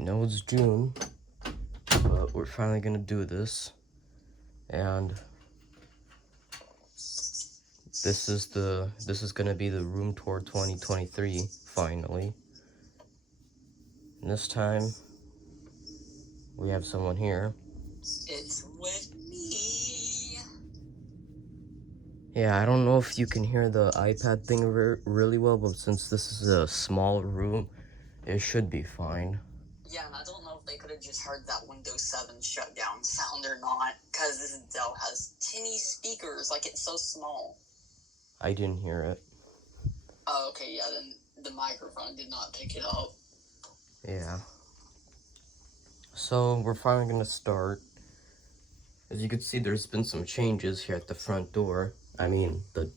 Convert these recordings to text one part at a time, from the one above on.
I know it's June, but we're finally gonna do this, and this is gonna be the room tour 2023 finally. And this time we have someone here. It's with me. Yeah, I don't know if you can hear the iPad thing really well, but since this is a small room, it should be fine. Yeah, and I don't know if they could have just heard that Windows 7 shutdown sound or not, because this Dell has tinny speakers, like it's so small. I didn't hear it. Oh, okay, yeah, then the microphone did not pick it up. Yeah. So, we're finally gonna start. As you can see, there's been some changes here at the front door. I mean, the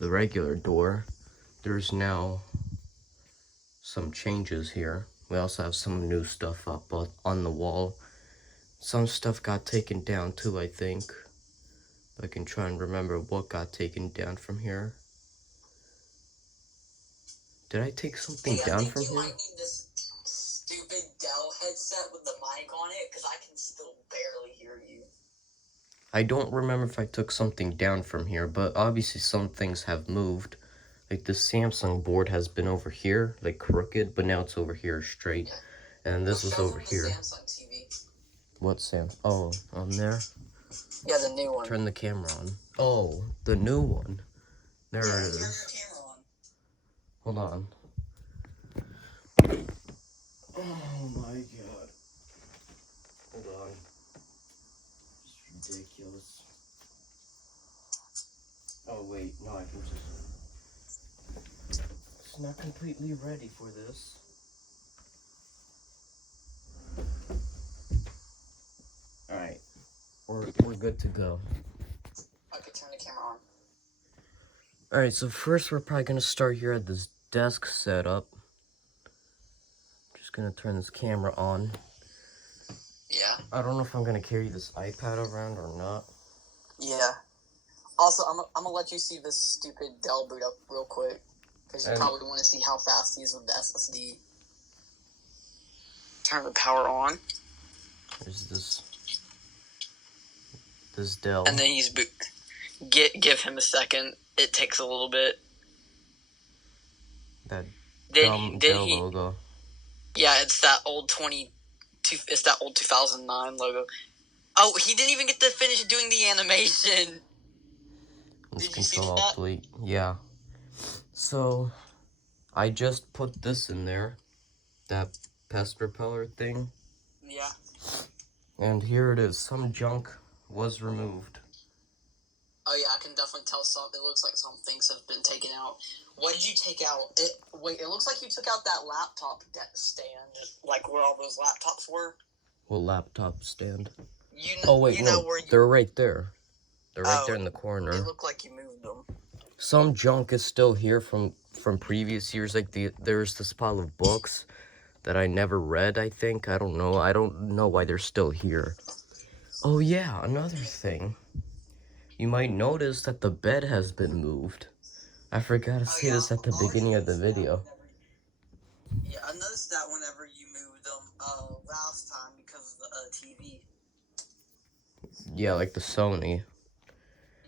regular door. There's now some changes here. We also have some new stuff up on the wall. Some stuff got taken down too, I think. I can try and remember what got taken down from here. Did I take something down from here? I think you might need this stupid Dell headset with the mic on it, because I can still barely hear you. I don't remember if I took something down from here, but obviously some things have moved. Like the Samsung board has been over here, like crooked, but now it's over here straight. Yeah. And this was over here. Samsung TV. What Sam? Oh, on there? Yeah, the new one. Turn the camera on. Oh, the new one. There it is. Turn your camera on. Hold on. Oh my god. Hold on. It's ridiculous. Oh wait, no, I can just... It's not completely ready for this. Alright. We're good to go. Okay, turn the camera on. Alright, so first we're probably gonna start here at this desk setup. Just gonna turn this camera on. Yeah. I don't know if I'm gonna carry this iPad around or not. Yeah. Also, I'm gonna let you see this stupid Dell boot up real quick, because you probably want to see how fast he is with the SSD. Turn the power on. There's this Dell. And then he's give him a second. It takes a little bit. That dumb Dell logo. Yeah, it's that old 2009 logo. Oh, he didn't even get to finish doing the animation. Let's Control-Alt-Delete. Yeah. So, I just put this in there. That pest repeller thing. Yeah. And here it is. Some junk was removed. Oh yeah, I can definitely tell it looks like some things have been taken out. What did you take out? It looks like you took out that laptop stand, like where all those laptops were. What laptop stand? Where they're right there. They're right there in the corner. It looked like you moved them. Some junk is still here from previous years. Like there's this pile of books that I never read, I think. I don't know why they're still here. Oh yeah, another thing. You might notice that the bed has been moved. I forgot to say this at the beginning of the video. Yeah, I noticed that whenever you moved them last time because of the TV. Yeah, like the Sony.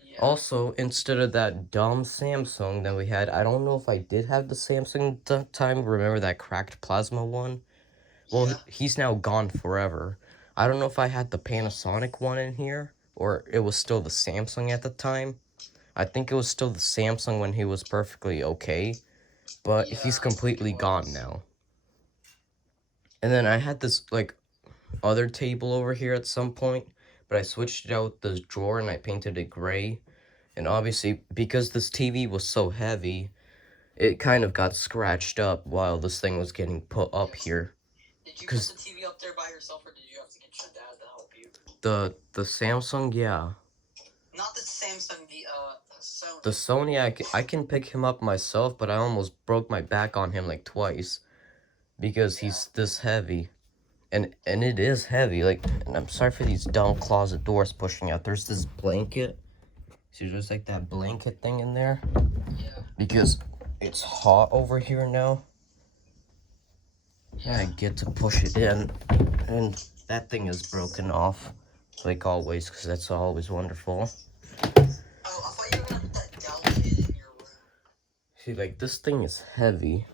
Yeah. Also, instead of that dumb Samsung that we had, I don't know if I did have the Samsung time. Remember that cracked plasma one? Well, yeah. He's now gone forever. I don't know if I had the Panasonic one in here, or it was still the Samsung at the time. I think it was still the Samsung when he was perfectly okay, but yeah, he's completely gone now. And then I had this, like, other table over here at some point, but I switched out this drawer and I painted it gray. And obviously, because this TV was so heavy, it kind of got scratched up while this thing was getting put up here. Did you put the TV up there by yourself, or did you have to get your dad to help you? The Samsung, yeah. Not the Samsung, the Sony. The Sony, I can pick him up myself, but I almost broke my back on him like twice. Because he's this heavy. And it is heavy. Like, and I'm sorry for these dumb closet doors pushing out. There's this blanket. See, there's like that blanket thing in there. Yeah. Because it's hot over here now. I get to push it in, and that thing is broken off, like always, because that's always wonderful. Oh, I thought you were gonna put that Dell kit in your room. See, like, this thing is heavy.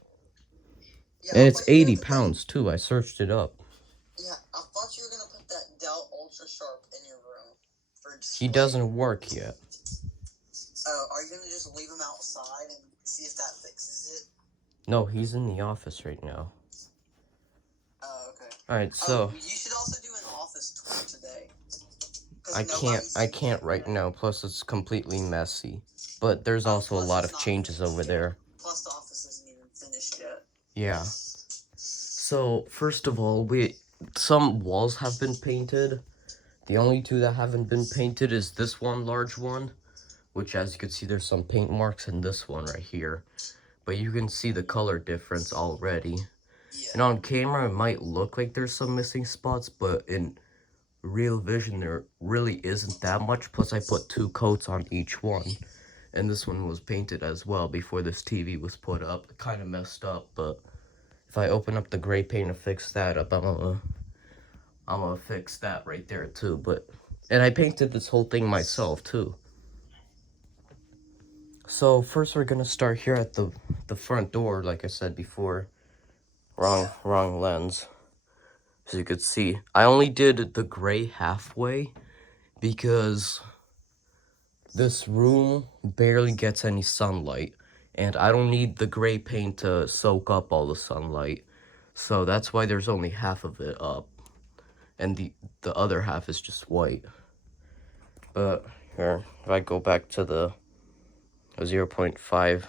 Yeah, And I it's thought you were 80 gonna put pounds, too. I searched it up. Yeah, I thought you were gonna put that Dell Ultra Sharp in your room for display. He doesn't work yet. Oh, are you gonna just leave him outside and see if that fixes it? No, he's in the office right now. Oh, okay. Alright, so... you should also do an office tour today. I can't right now, plus it's completely messy. But there's also a lot of changes over there. Plus the office isn't even finished yet. Yeah. So, first of all, some walls have been painted. The only two that haven't been painted is this one large one, which, as you can see, there's some paint marks, in this one right here. But you can see the color difference already. Yeah. And on camera, it might look like there's some missing spots, but in real vision, there really isn't that much. Plus, I put 2 coats on each one. And this one was painted as well before this TV was put up. It kind of messed up, but if I open up the gray paint and fix that up, I'm gonna fix that right there too. And I painted this whole thing myself too. So first we're gonna start here at the front door, like I said before. Wrong lens. As you could see, I only did the gray halfway because this room barely gets any sunlight, and I don't need the gray paint to soak up all the sunlight. So that's why there's only half of it up, and the other half is just white. But here, if I go back to the 0.5,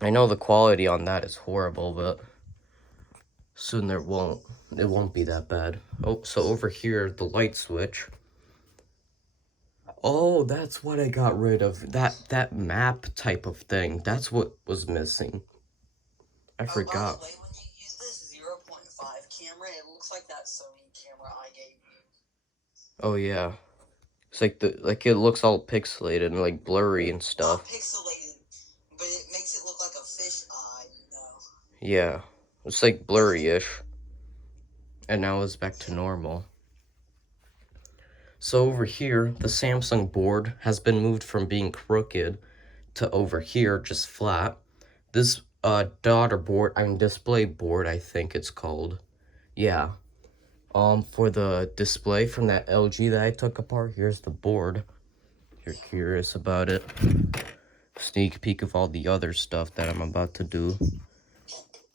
I know the quality on that is horrible, but soon it won't be that bad. Oh, so over here, the light switch. Oh, that's what I got rid of. That map type of thing. That's what was missing. I forgot. By the way, when you use this 0.5 camera, it looks like that Sony camera I gave you. Oh yeah. It's like it looks all pixelated and like blurry and stuff. Not pixelated, but it makes it look like a fish eye, you know. Yeah. It's like blurry-ish. And now it's back to normal. So over here, the Samsung board has been moved from being crooked to over here, just flat. This display board, I think it's called. Yeah. For the display from that LG that I took apart, here's the board. If you're curious about it. Sneak peek of all the other stuff that I'm about to do.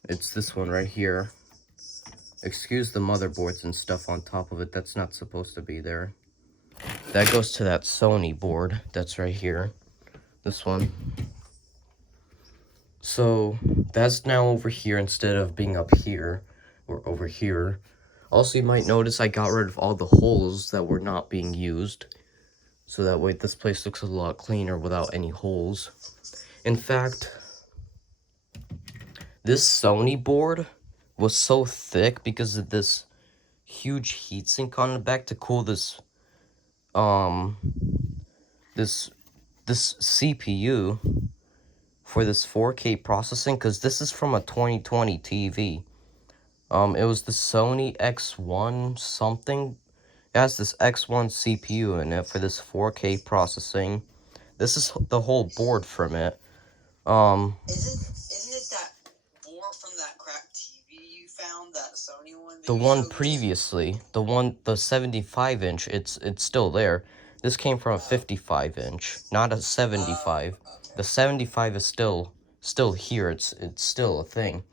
It's this one right here. Excuse the motherboards and stuff on top of it. That's not supposed to be there. That goes to that Sony board that's right here. This one. So that's now over here instead of being up here or over here. Also, you might notice I got rid of all the holes that were not being used. So that way this place looks a lot cleaner without any holes. In fact, this Sony board was so thick because of this huge heatsink on the back to cool this this CPU for this 4K processing, because this is from a 2020 TV. It was the Sony X1 something. It has this X1 CPU in it for this 4K processing. This is the whole board from it. Isn't it that board from that cracked TV you found, that Sony one? The one previously, the 75-inch, it's still there. This came from a 55-inch, not a 75. Okay. The 75 is still here. It's still a thing.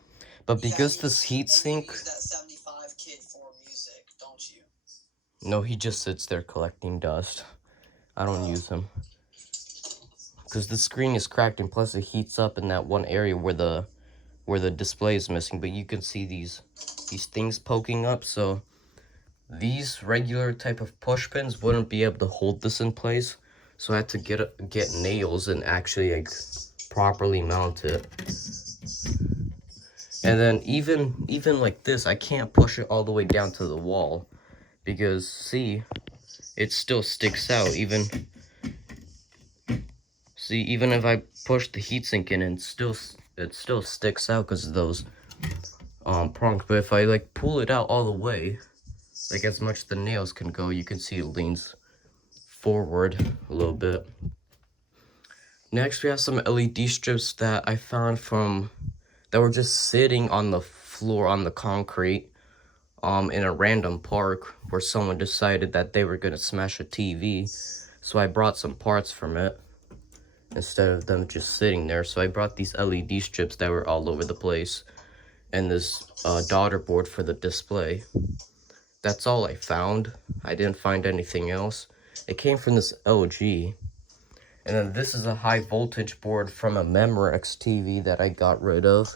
But because this heatsink, You use that 75 kid for music, don't you? no, he just sits there collecting dust. I don't use him. Because the screen is cracked, and plus it heats up in that one area where the display is missing. But you can see these things poking up, so these regular type of push pins wouldn't be able to hold this in place. So I had to get nails and actually like properly mount it. And then even like this, I can't push it all the way down to the wall because see, it still sticks out. Even if I push the heatsink in, and it still sticks out because of those prong, but if I like pull it out all the way, like as much as the nails can go, you can see it leans forward a little bit. Next, we have some LED strips that I found that were just sitting on the floor on the concrete in a random park where someone decided that they were gonna smash a TV. So I brought some parts from it instead of them just sitting there. So I brought these LED strips that were all over the place and this daughter board for the display. That's all I found. I didn't find anything else. It came from this LG. And then this is a high voltage board from a Memorex TV that I got rid of.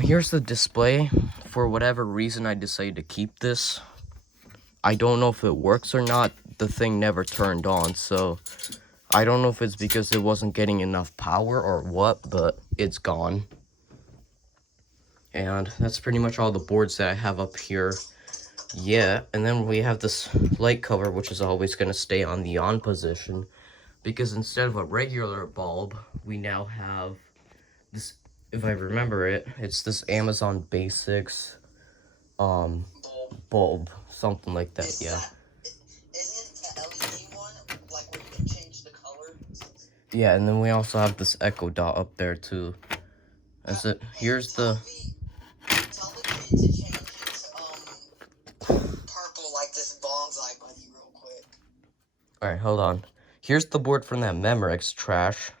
Here's the display. For whatever reason, I decided to keep this. I don't know if it works or not. The thing never turned on, so I don't know if it's because it wasn't getting enough power or what, but it's gone. And that's pretty much all the boards that I have up here. Yeah, and then we have this light cover, which is always going to stay on the on position, because instead of a regular bulb, we now have this, if I remember it, it's this Amazon Basics bulb, something like that, yeah. Isn't it the LED one, like where you can change the color? Yeah, and then we also have this Echo Dot up there too. That's it. Here's the... Tell the kid to change it to, purple like this bonsai buddy real quick. Alright, hold on. Here's the board from that Memorex trash.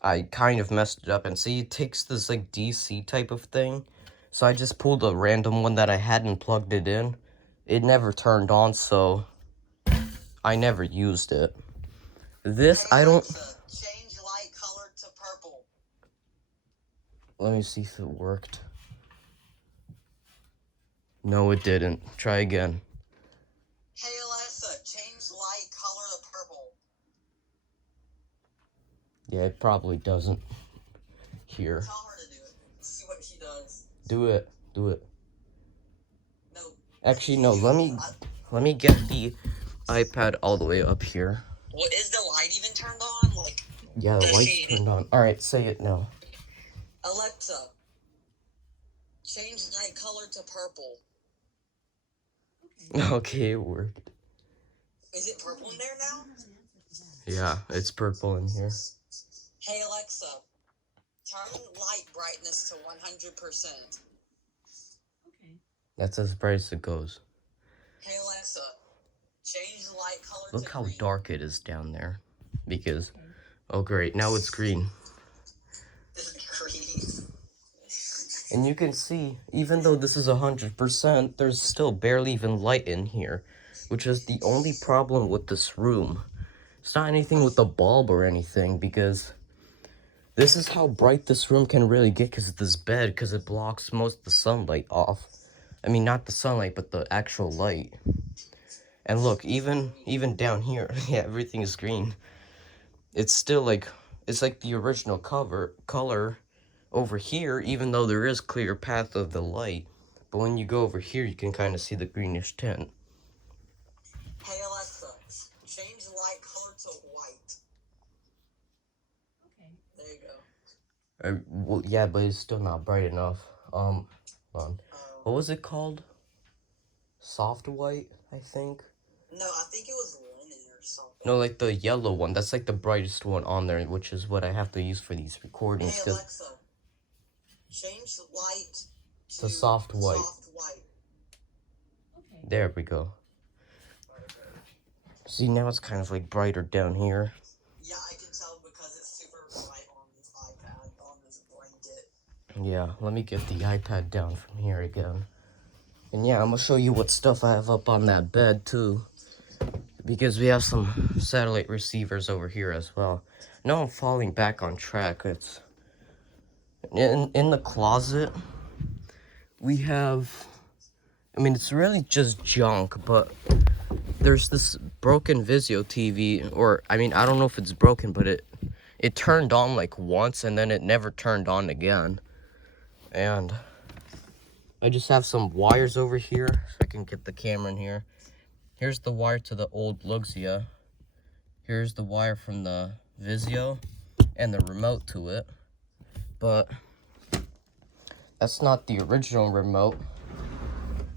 I kind of messed it up, and see, it takes this, like, DC type of thing. So I just pulled a random one that I hadn't plugged it in. It never turned on, so I never used it. This, Hey, I don't... Alexa, change light color to purple. Let me see if it worked. No, it didn't. Try again. Hey Alexa, change light color to purple. Yeah, it probably doesn't. Here. Tell her to do it. See what she does. Do it. Do it. No. Actually, no, let me get the iPad all the way up here. Well, is the light even turned on? Like, Yeah, the light's turned on. Alright, say it now. Alexa, change light color to purple. Okay, it worked. Is it purple in there now? Yeah, it's purple in here. Hey Alexa, turn light brightness to 100%. That's as bright as it goes. Hey Alexa, change the light color Look to how green. dark it is down there. Because, oh great, now it's green. This is green. And you can see, even though this is 100%, there's still barely even light in here. Which is the only problem with this room. It's not anything with the bulb or anything, because this is how bright this room can really get because of this bed, because it blocks most of the sunlight off. I mean, not the sunlight, but the actual light. And look, even down here, yeah, everything is green. It's still like, it's like the original color over here, even though there is clear path of the light. But when you go over here, you can kind of see the greenish tint. Hey Alexa, change the light color to white. Okay. There you go. Well, yeah, but it's still not bright enough. Hold on. What was it called? Soft white, I think? No, I think it was linen or something. No, like the yellow one. That's like the brightest one on there, which is what I have to use for these recordings. Hey Alexa, change the light to soft white. Soft white. Okay. There we go. See, now it's kind of like brighter down here. Yeah, I can tell because it's super bright on this iPad, on this blanket. Yeah, let me get the iPad down from here again. And yeah, I'm gonna show you what stuff I have up on that bed too. Because we have some satellite receivers over here as well. Now I'm falling back on track. It's in the closet. We have, I mean, it's really just junk, but there's this broken Vizio TV, or I mean, I don't know if it's broken, but it turned on like once and then it never turned on again. And I just have some wires over here, so I can get the camera in here. Here's the wire to the old Luxia. Here's the wire from the Vizio and the remote to it. But that's not the original remote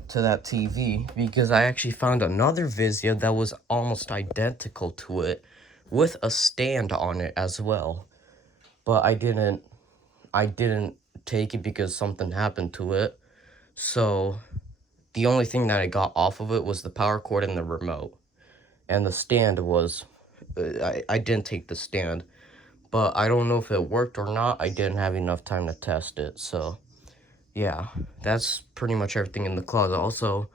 to that TV, because I actually found another Vizia that was almost identical to it with a stand on it as well. But I didn't take it because something happened to it. So the only thing that I got off of it was the power cord and the remote. And the stand was I didn't take the stand. But I don't know if it worked or not. I didn't have enough time to test it. So yeah, that's pretty much everything in the closet. Also,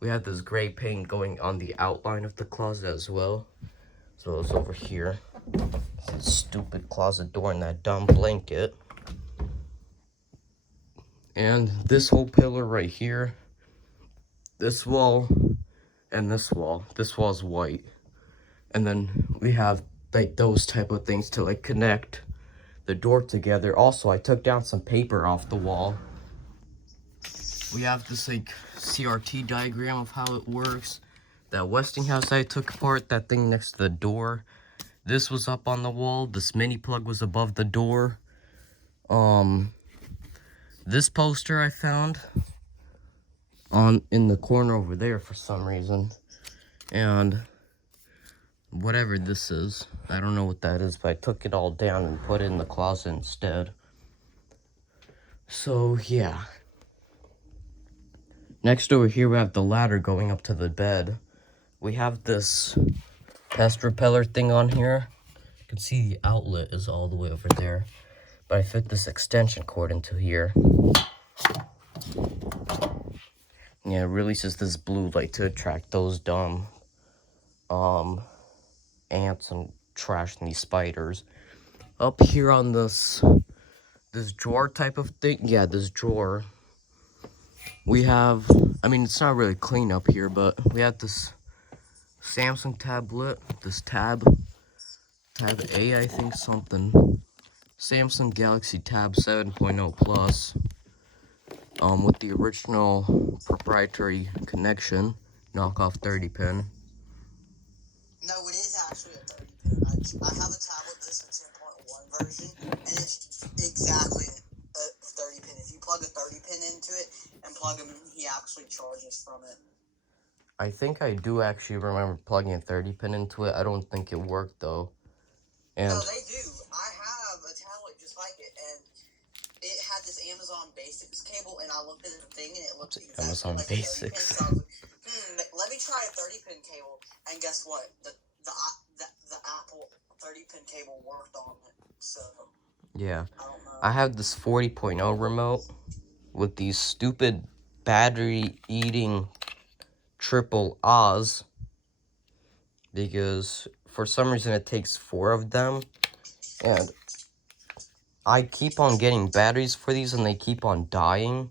we have this gray paint going on the outline of the closet as well. So it's over here. This stupid closet door and that dumb blanket. And this whole pillar right here. This wall and this wall. This wall's white. And then we have like those type of things to like connect the door together. Also, I took down some paper off the wall. We have this like CRT diagram of how it works. That Westinghouse I took apart, that thing next to the door. This was up on the wall. This mini plug was above the door. This poster I found in the corner over there for some reason. And whatever this is, I don't know what that is, but I took it all down and put it in the closet instead. So yeah. Next over here we have the ladder going up to the bed. We have this pest repeller thing on here. You can see the outlet is all the way over there. But I fit this extension cord into here. Yeah, it releases this blue light to attract those dumb ants and trash and these spiders. Up here on this drawer type of thing, yeah, this drawer, we have, I mean, it's not really clean up here, but we have this Samsung tablet, this tab A, I think, something. Samsung Galaxy Tab 7.0 Plus, with the original proprietary connection, knockoff 30 pin. No, it is actually a 30 pin. I have a tablet that's a 10.1 version, and it's exactly a 30 pin. If you plug a 30 pin into it and plug him in, he actually charges from it. I think I do actually remember plugging a 30 pin into it. I don't think it worked though. And no, they do. I have a tablet just like it, and it had this Amazon Basics cable, and I looked at the thing, and it looked exactly Amazon like Basics. a 30 pin. So I was like, let me try a 30 pin cable, and guess what? The Apple 30 pin cable worked on it. So yeah, I don't know. I have this 40.0 remote with these stupid battery eating triple Oz, because for some reason it takes 4 of them, and I keep on getting batteries for these and they keep on dying.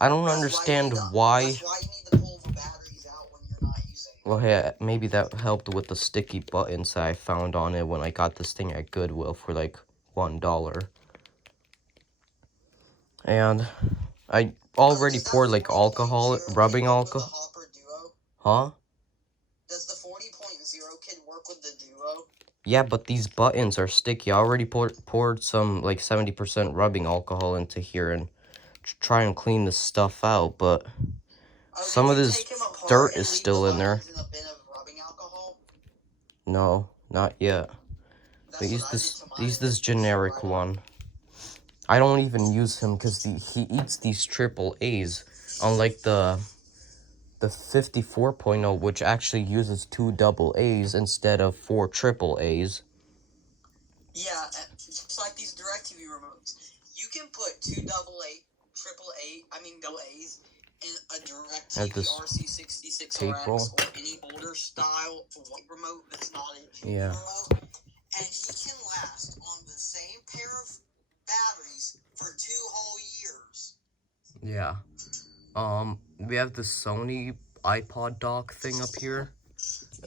I don't understand why. That's why you need to pull the batteries out when you're not using it. Well, hey, maybe that helped with the sticky buttons that I found on it when I got this thing at Goodwill for like $1. And I already poured like alcohol, rubbing alcohol. Huh? Does the 40.0 kit work with the Duo? Yeah, but these buttons are sticky. I already poured some like 70% rubbing alcohol into here and try and clean this stuff out, but some of this dirt is still in there. In a bin of rubbing alcohol? No, not yet. But use this generic one. I don't even use him because he eats these triple A's, unlike the 54.0, which actually uses 2 double A's instead of 4 triple A's. Yeah, just like these DirecTV remotes. You can put 2 double A's in a DirecTV RC66RX or any older style white remote that's not a remote, and he can last on the same pair of batteries for 2 whole years. Yeah. We have the Sony iPod dock thing up here.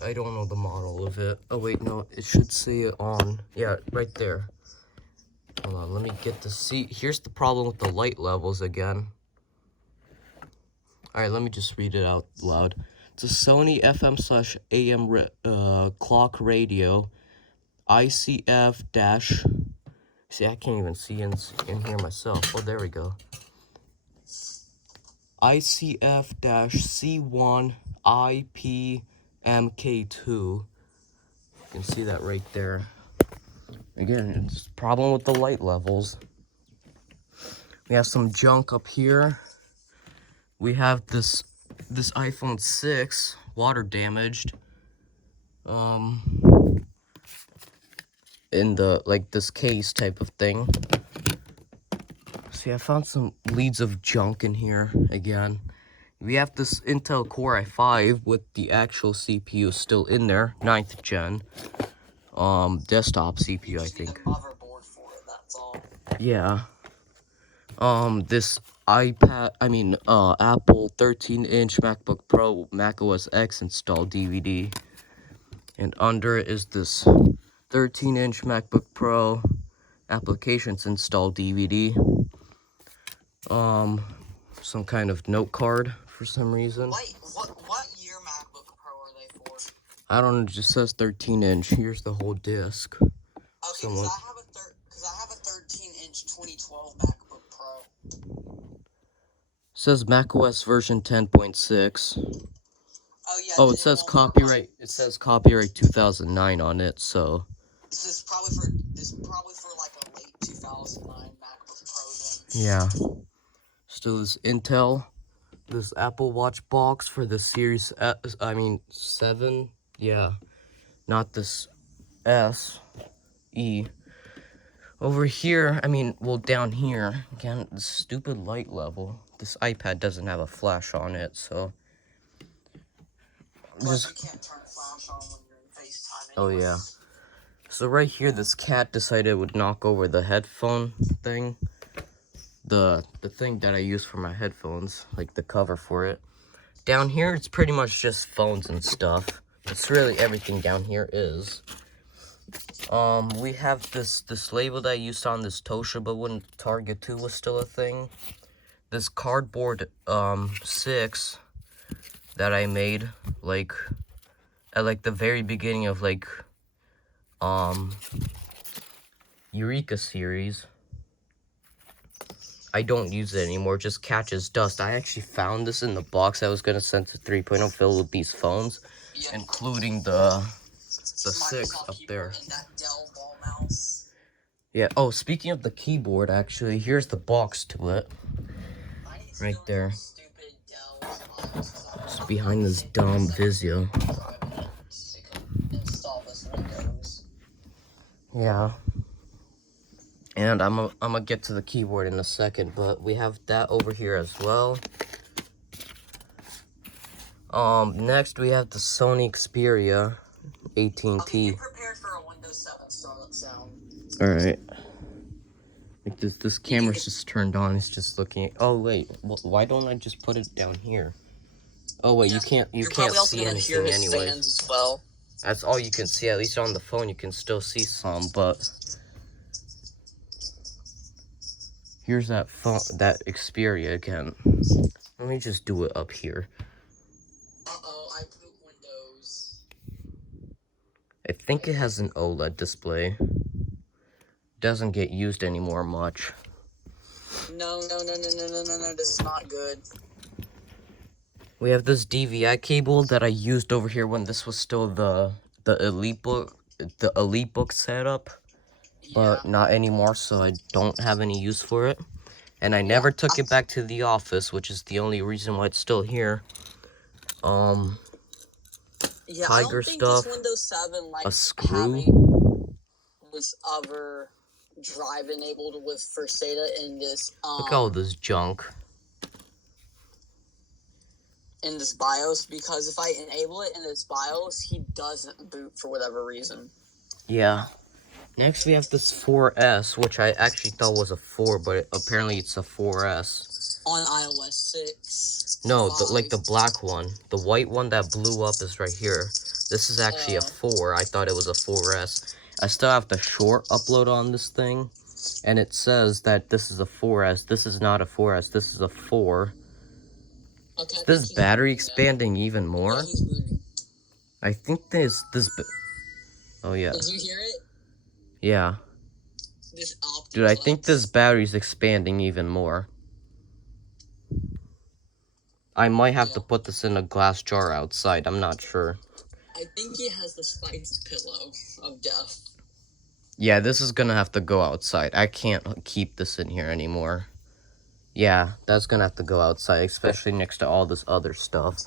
I don't know the model of it. Oh wait, no, it should say it on. Yeah, right there. Hold on, let me get the seat. Here's the problem with the light levels again. Alright, let me just read it out loud. It's a Sony FM/AM clock radio. ICF- See, I can't even see in here myself. Oh, there we go. ICF-C1IPMK2. You can see that right there. Again, it's a problem with the light levels. We have some junk up here. We have this iPhone 6 water damaged. In the this case type of thing. See, I found some leads of junk in here again. We have this Intel Core i5 with the actual CPU still in there, 9th gen. Desktop CPU, I think. The motherboard for it, that's all. Yeah. This Apple 13-inch MacBook Pro Mac OS X installed DVD. And under it is this 13-inch MacBook Pro applications installed DVD. Some kind of note card for some reason. Wait, what year MacBook Pro are they for? I don't know, it just says 13-inch. Here's the whole disc. Okay, because I have a 13-inch 2012 MacBook Pro. Says macOS version 10.6. Oh yeah. Oh, it says copyright. It says copyright 2009 on it. So. This is probably for like a late 2009 MacBook Pro then. Yeah. Still this Intel, this Apple Watch box for the Series 7. Yeah, not this S, E. Over here, down here, again, the stupid light level. This iPad doesn't have a flash on it, so. Plus, you can't turn flash on when you're in FaceTime anyway. Oh, yeah. So right here, this cat decided it would knock over the headphone thing. The thing that I use for my headphones, like the cover for it. Down here, it's pretty much just phones and stuff. It's really everything down here is. We have this label that I used on this Toshiba when Target 2 was still a thing. This cardboard 6 that I made at the very beginning of Eureka series. I don't use it anymore, it just catches dust. I actually found this in the box I was going to send to 3.0 filled with these phones, including the 6 up there. And that Dell ball mouse. Yeah, oh, speaking of the keyboard, actually, here's the box to it. Right there. It's behind this dumb Vizio. Yeah. And I'm gonna get to the keyboard in a second, but we have that over here as well. Next we have the Sony Xperia 18T. Okay, get prepared for a Windows 7 startup sound. Alright. Like this camera's just turned on, it's just looking at, oh wait, why don't I just put it down here? Oh wait, you can't see anything anyways. As well. That's all you can see, at least on the phone you can still see some, but here's that Xperia again. Let me just do it up here. Uh-oh, I poop Windows. I think it has an OLED display. Doesn't get used anymore much. No, this is not good. We have this DVI cable that I used over here when this was still the EliteBook setup. But not anymore, so I don't have any use for it. And I never took it back to the office, which is the only reason why it's still here. Yeah, Tiger I don't think stuff, this Windows 7 a screw, having this other drive enabled with for SATA in this look at all this junk in this BIOS, because if I enable it in this BIOS, he doesn't boot for whatever reason. Yeah. Next we have this 4S, which I actually thought was a 4, but apparently it's a 4S. On iOS 6. No, the black one. The white one that blew up is right here. This is actually a 4. I thought it was a 4S. I still have the short upload on this thing, and it says that this is a 4S. This is not a 4S. This is a 4. Okay, is this battery expanding even more? Yeah, he's booting. I think oh yeah. Did you hear it? Yeah. Dude, I think this battery's expanding even more. I might have to put this in a glass jar outside. I'm not sure. I think he has the spice pillow of death. Yeah, this is gonna have to go outside. I can't keep this in here anymore. Yeah, that's gonna have to go outside, especially next to all this other stuff.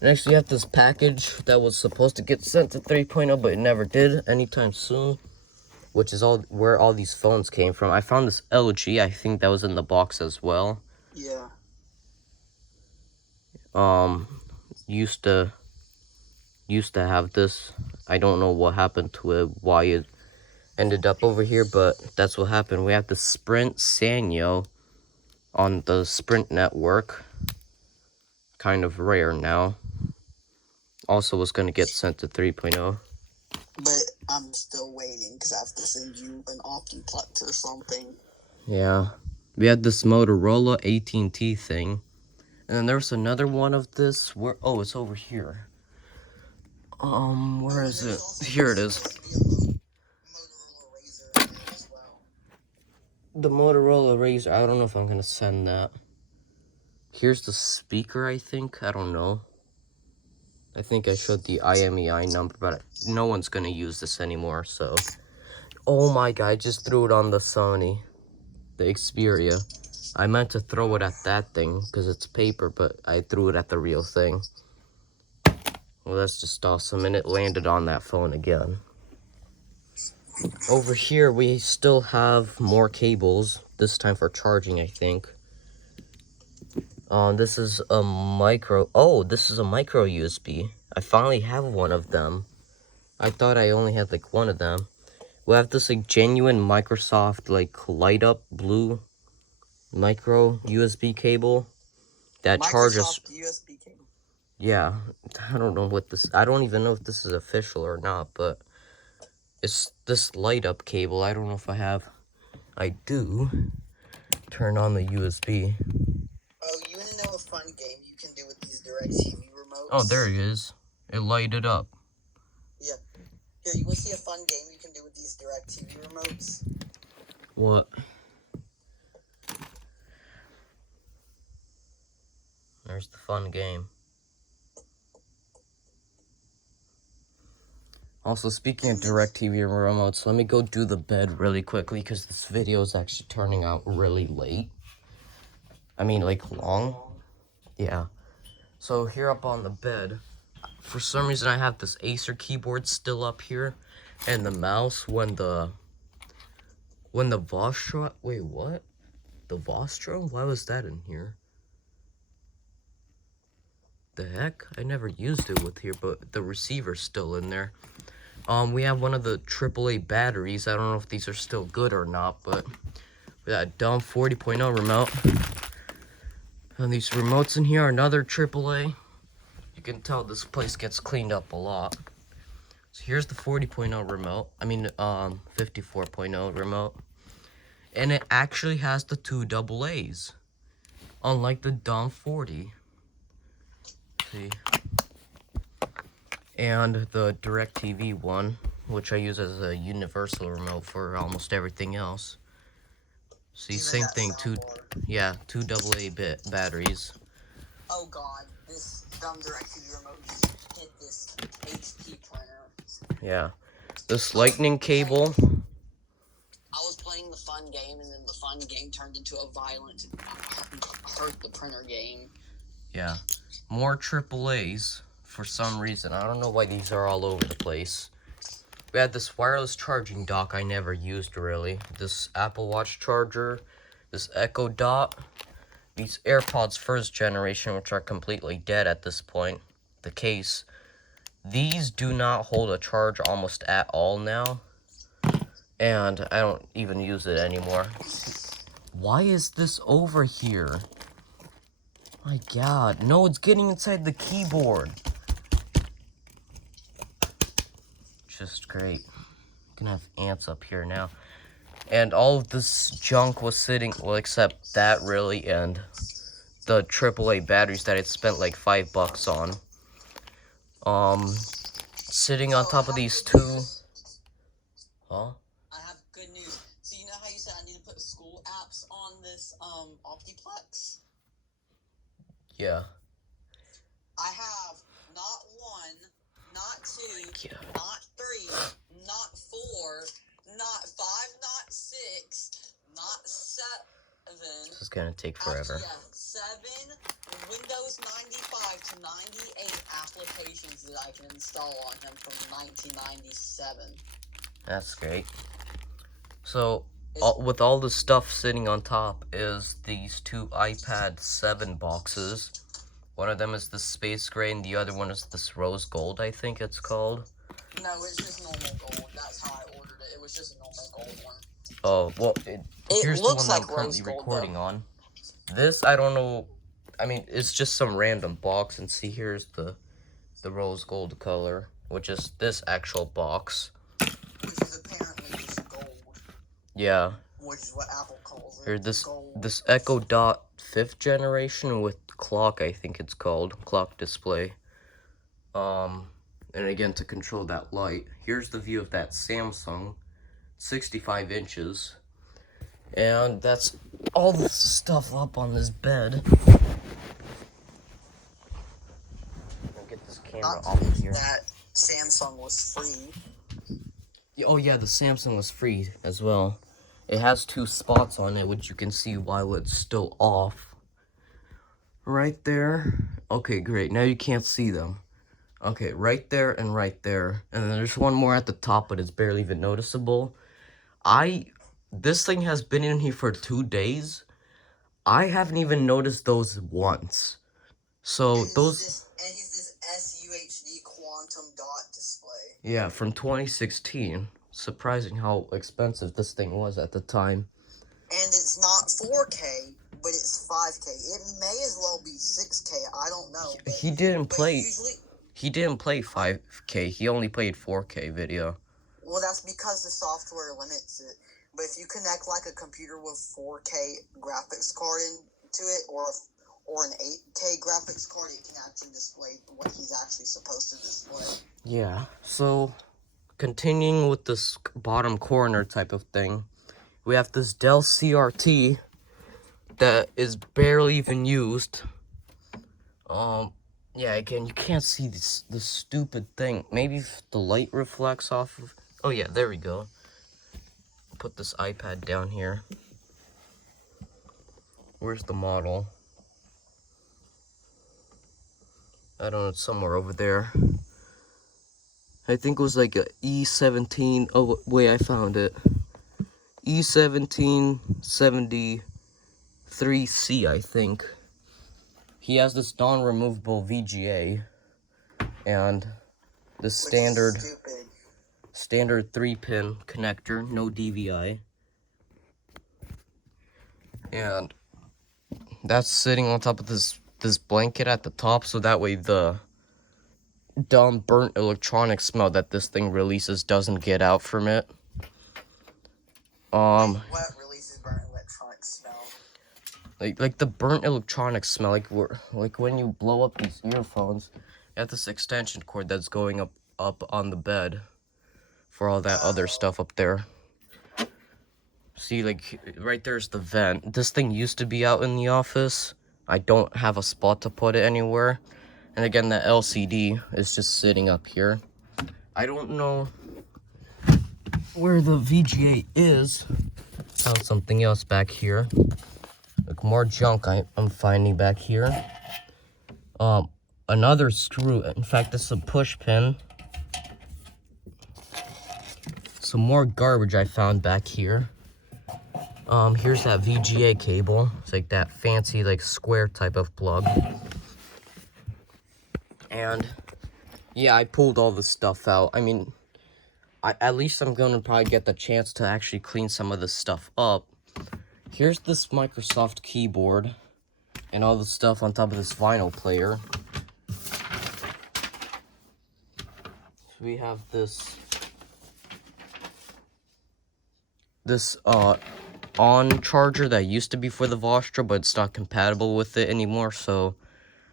Next, we have this package that was supposed to get sent to 3.0, but it never did anytime soon, which is where all these phones came from. I found this LG. I think that was in the box as well. Yeah. Used to have this. I don't know what happened to it, why it ended up over here, but that's what happened. We have the Sprint Sanyo on the Sprint network. Kind of rare now. Also was going to get sent to 3.0. But I'm still waiting because I have to send you an Optiplex or something. Yeah. We had this Motorola AT&T thing. And then there's another one of this. Where? Oh, it's over here. Where is it? Here it is. The Motorola Razr. I don't know if I'm going to send that. Here's the speaker, I think. I don't know. I think I showed the IMEI number, but no one's going to use this anymore, so. Oh my god, I just threw it on the Sony. The Xperia. I meant to throw it at that thing, because it's paper, but I threw it at the real thing. Well, that's just awesome, and it landed on that phone again. Over here, we still have more cables, this time for charging, I think. This is a micro... Oh, this is a micro USB. I finally have one of them. I thought I only had, like, one of them. We have this, like, genuine Microsoft, like, light-up blue micro USB cable that charges... USB cable. Yeah, I don't know what this... I don't even know if this is official or not, but... It's this light-up cable. I don't know if I have... I do. Turn on the USB. Oh, you want to know a fun game you can do with these DirecTV remotes? Oh, there it is. It lighted up. Yeah. Here, you want to see a fun game you can do with these DirecTV remotes? What? There's the fun game. Also, speaking of DirecTV remotes, let me go do the bed really quickly because this video is actually turning out really late. I mean, like, long. Yeah. So, here up on the bed, for some reason I have this Acer keyboard still up here, and the mouse when the Vostro... Wait, what? The Vostro? Why was that in here? The heck? I never used it with here, but the receiver's still in there. We have one of the AAA batteries. I don't know if these are still good or not, but we got a dumb 40.0 remote. And these remotes in here are another AAA. You can tell this place gets cleaned up a lot. So here's the 40.0 remote. I mean, 54.0 remote. And it actually has the two AA's. Unlike the dumb 40. See? And the DirecTV one, which I use as a universal remote for almost everything else. See, same thing, two AA batteries. Oh god, this dumb DirecTV remote just hit this HP printer. Yeah. This lightning cable. I was playing the fun game, and then the fun game turned into a violent, hurt the printer game. Yeah. More AAA's. For some reason. I don't know why these are all over the place. We had this wireless charging dock I never used really. This Apple Watch charger. This Echo Dot. These AirPods first generation, which are completely dead at this point. The case. These do not hold a charge almost at all now. And I don't even use it anymore. Why is this over here? My god. No, it's getting inside the keyboard. Just great. Gonna have ants up here now. And all of this junk was sitting, well, except that really, and the AAA batteries that I spent like $5 on. Sitting on top of these two. Huh? I have good news. So you know how you said I need to put school apps on this Optiplex? Yeah. I have not 1, not 2, not 3, not 4, not 5, not 6, not 7. This is gonna take forever. Actually, 7 Windows 95 to 98 applications that I can install on him from 1997. That's great. So, with all the stuff sitting on top is these 2 iPad 7 boxes. One of them is the space gray, and the other one is this rose gold, I think it's called. No, it's just normal gold. That's how I ordered it. It was just a normal gold one. Oh, well, here's the one like I'm currently recording though. on. This, I don't know, I mean, it's just some random box, and see, here's the rose gold color, which is this actual box. Which is apparently just gold. Yeah. Which is what Apple calls it. Here, this Echo Dot 5th generation with clock, I think it's called, clock display. And again, to control that light, here's the view of that Samsung, 65 inches. And that's all the stuff up on this bed. I'll get this camera off of here. That Samsung was free. Oh yeah, the Samsung was free as well. It has 2 spots on it, which you can see while it's still off. Right there. Okay, great. Now you can't see them. Okay, right there and right there. And then there's one more at the top, but it's barely even noticeable. This thing has been in here for 2 days. I haven't even noticed those once. So and those... And he's this SUHD quantum dot display. Yeah, from 2016. Surprising how expensive this thing was at the time. And it's not 4K, but it's 5K. It may as well be 6K. I don't know. He didn't play 5K. He only played 4K video. Well, that's because the software limits it. But if you connect like a computer with 4K graphics card into it, or an 8K graphics card, it can actually display what he's actually supposed to display. Yeah. So, continuing with this bottom corner type of thing, we have this Dell CRT that is barely even used. Yeah, again, you can't see this stupid thing. Maybe if the light reflects off of... Oh yeah, there we go. Put this iPad down here. Where's the model? I don't know, it's somewhere over there. I think it was like a E17. Oh, wait, I found it. E1773C, I think. He has this non-removable VGA and the standard 3-pin connector, no DVI. And that's sitting on top of this blanket at the top, so that way the dumb burnt electronic smell that this thing releases doesn't get out from it. What releases burnt electronic smell? Like the burnt electronic smell, like when you blow up these earphones, you have this extension cord that's going up on the bed for all that other stuff up there. See, like right there's the vent. This thing used to be out in the office. I don't have a spot to put it anywhere. And again, the LCD is just sitting up here. I don't know where the VGA is. Found something else back here. Like more junk I'm finding back here. Another screw. In fact, this is a push pin. Some more garbage I found back here. Here's that VGA cable. It's like that fancy, like square type of plug. And yeah, I pulled all this stuff out. I mean, at least I'm gonna probably get the chance to actually clean some of this stuff up. Here's this Microsoft keyboard and all the stuff on top of this vinyl player. We have this on charger that used to be for the Vostra, but it's not compatible with it anymore, so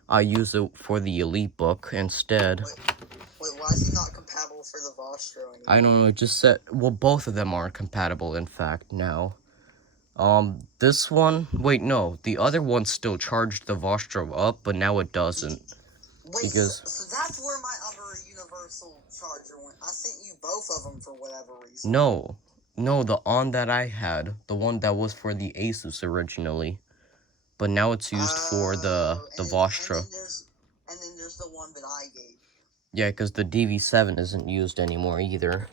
I use it for the EliteBook instead. Wait, why is it not compatible for the Vostra anymore? I don't know, it just said, well, both of them aren't compatible, in fact, now. This one, wait, no, the other one still charged the Vostro up, but now it doesn't. Wait, because so that's where my other universal charger went. I sent you both of them for whatever reason. no, the on that I had, the one that was for the Asus originally, but now it's used for the Vostro. And then there's the one that I gave. Yeah, because the DV7 isn't used anymore either.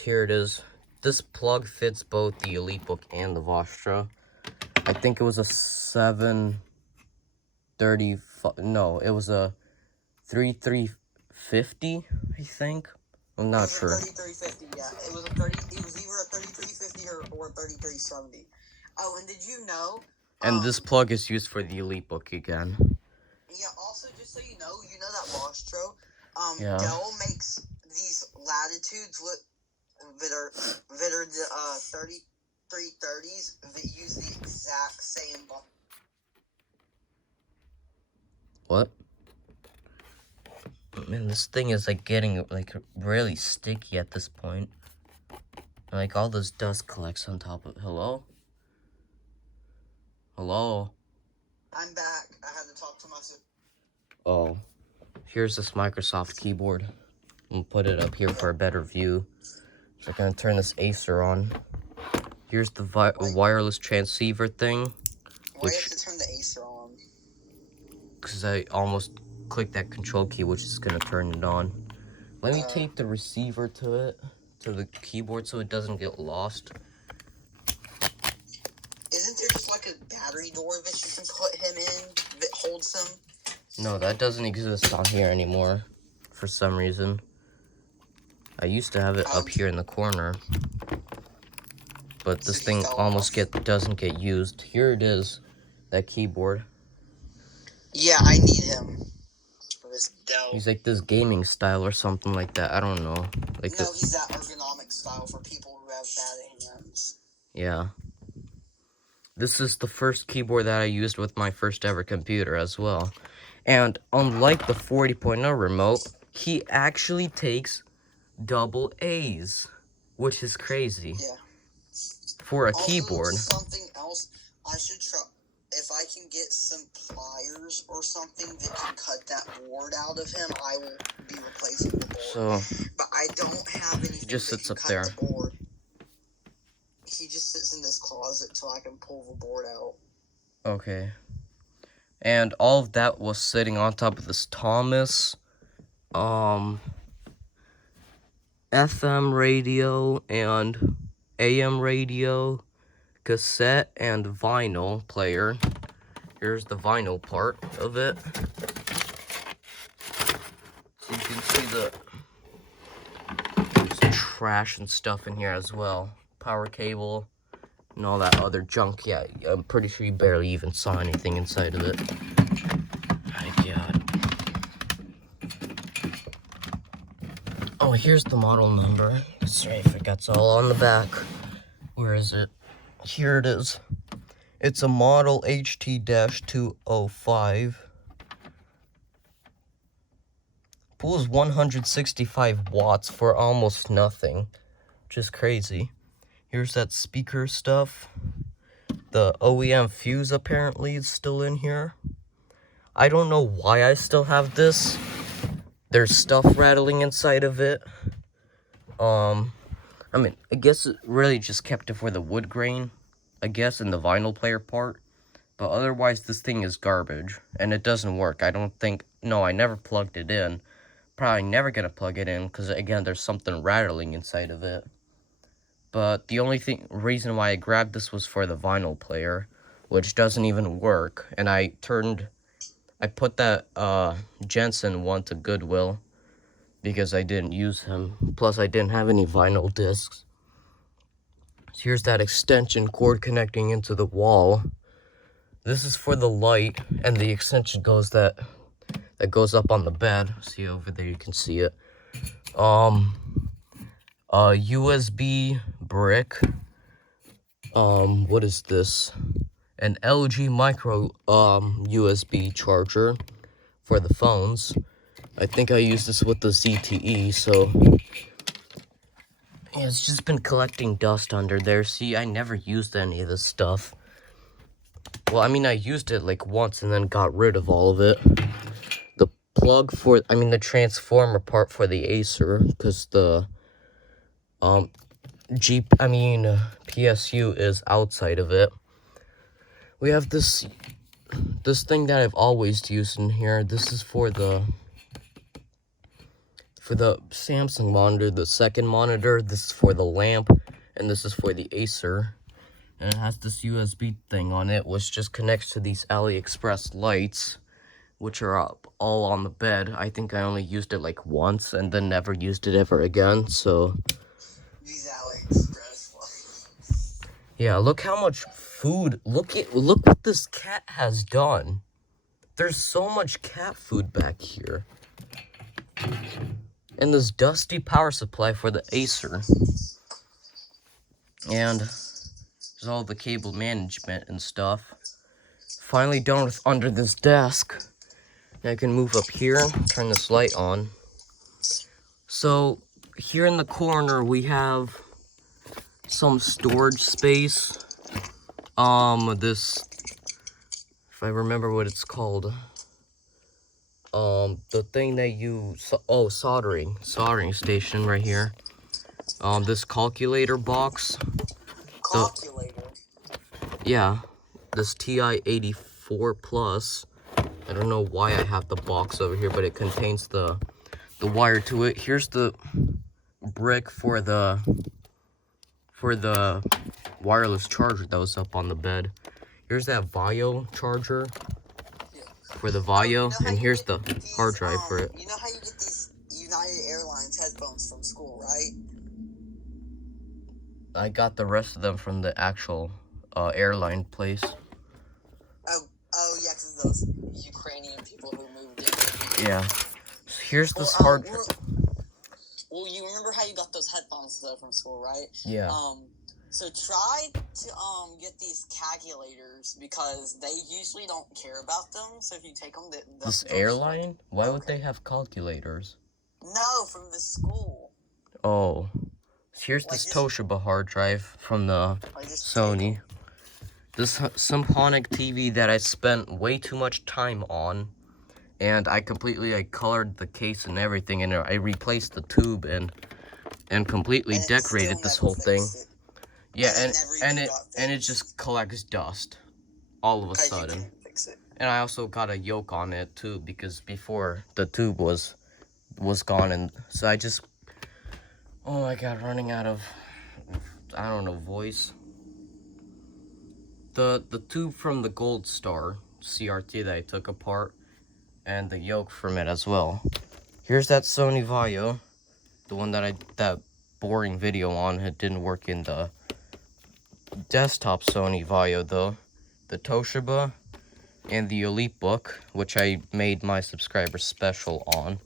Here it is. This plug fits both the EliteBook and the Vostro. I think it was a 735. No, it was a 3350. I think. I'm not sure. 3350. Yeah, it was a 30. It was either a 3350 or 3370. Oh, and did you know? And this plug is used for the EliteBook again. Yeah. Also, just so you know that Vostro. Yeah. Dell makes these latitudes that are the 3330s that use the exact same button. What? Man, this thing is like getting like really sticky at this point. Like all this dust collects on top of it. Hello? Hello? I'm back. I had to talk to myself. Oh. Here's this Microsoft keyboard. I'll put it up here for a better view. So I'm gonna turn this Acer on. Here's the wireless transceiver thing. Why do you have to turn the Acer on? Because I almost clicked that control key, which is gonna turn it on. Let me tape the receiver to it, to the keyboard, so it doesn't get lost. Isn't there just like a battery door that you can put him in that holds him? No, that doesn't exist on here anymore, for some reason. I used to have it up here in the corner, but this thing almost doesn't get used. Here it is, that keyboard. Yeah, I need him. This Dell. He's like this gaming style or something like that. I don't know. Like no, he's that ergonomic style for people who have bad hands. Yeah. This is the first keyboard that I used with my first ever computer as well. And unlike the 40.0 remote, he actually takes double A's, which is crazy. Yeah. For a keyboard. Something else, I should try. If I can get some pliers or something that can cut that board out of him, I will be replacing the board. So, but I don't have anything. He just sits that up can there. cut the board. He just sits in this closet till I can pull the board out. Okay. And all of that was sitting on top of this Thomas, FM radio and AM radio, cassette and vinyl player. Here's the vinyl part of it. So you can see there's trash and stuff in here as well. Power cable and all that other junk. Yeah, I'm pretty sure you barely even saw anything inside of it. My God. Oh, here's the model number. That's right, I forgot it's all on the back. Where is it? Here it is. It's a model HT-205. Pulls 165 watts for almost nothing. Which is crazy. Here's that speaker stuff. The OEM fuse apparently is still in here. I don't know why I still have this. There's stuff rattling inside of it. I mean, I guess it really just kept it for the wood grain, I guess, in the vinyl player part. But otherwise, this thing is garbage, and it doesn't work. I don't think, no, I never plugged it in. Probably never gonna plug it in, because again, there's something rattling inside of it. But the only reason why I grabbed this was for the vinyl player, which doesn't even work. And I put that Jensen one to Goodwill because I didn't use him. Plus, I didn't have any vinyl discs. So here's that extension cord connecting into the wall. This is for the light, and the extension goes that goes up on the bed. See over there, you can see it. USB brick. What is this? An LG micro USB charger for the phones. I think I used this with the ZTE, so Yeah, it's just been collecting dust under there. See, I never used any of this stuff. Well, I mean, I used it like once and then got rid of all of it. The plug for, I mean, the transformer part for the Acer, because the, PSU is outside of it. We have this thing that I've always used in here. This is for the Samsung monitor, the second monitor. This is for the lamp, and this is for the Acer. And it has this USB thing on it, which just connects to these AliExpress lights, which are up all on the bed. I think I only used it like once, and then never used it ever again, so... These AliExpress lights. Yeah, look how much food... Look what this cat has done. There's so much cat food back here. And this dusty power supply for the Acer. And there's all the cable management and stuff. Finally done with under this desk. Now I can move up here, turn this light on. So here in the corner we have some storage space. This, if I remember what it's called, the thing that you, soldering station right here. This calculator box. Calculator? Yeah, this TI-84 Plus. I don't know why I have the box over here, but it contains the wire to it. Here's the brick for the wireless charger that was up on the bed. Here's that Vio charger for the Vio, and here's the hard drive for it. You know how you get these United Airlines headphones from school, right? I got the rest of them from the actual airline place. Oh yeah, because those Ukrainian people who moved in. Yeah. So here's this hard drive. Well, you remember how you got those headphones though from school, right? Yeah. So try to get these calculators because they usually don't care about them. So if you take them, this airline? Why would they have calculators? No, from the school. Oh. So here's this Toshiba hard drive from the Sony. This Symphonic TV that I spent way too much time on. And I completely colored the case and everything, and I replaced the tube and completely decorated this whole thing. Yeah, and it just collects dust all of a sudden. And I also got a yoke on it too, because before the tube was gone, and so I just, oh my god, running out of, I don't know, voice. The tube from the Gold Star CRT that I took apart, and the yoke from it as well. Here's that Sony Vaio, the one that boring video on. It didn't work in the desktop Sony Vaio though. The Toshiba and the Elite Book, which I made my subscriber special on.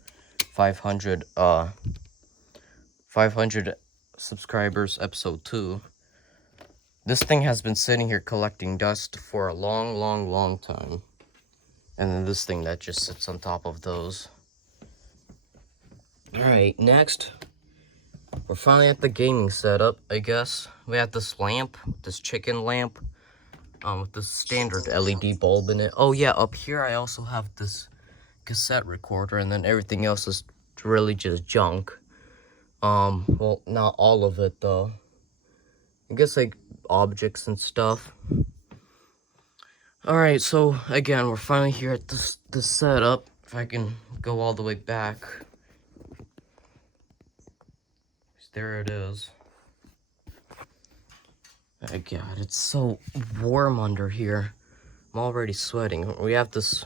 500 subscribers, episode 2. This thing has been sitting here collecting dust for a long time. And then this thing that just sits on top of those. Alright, next. We're finally at the gaming setup, I guess. We have this lamp, this chicken lamp. With this standard LED bulb in it. Oh yeah, up here I also have this cassette recorder, and then everything else is really just junk. Well, not all of it though. I guess like objects and stuff. Alright, so again, we're finally here at this setup. If I can go all the way back. There it is. Oh god, it's so warm under here. I'm already sweating. We have this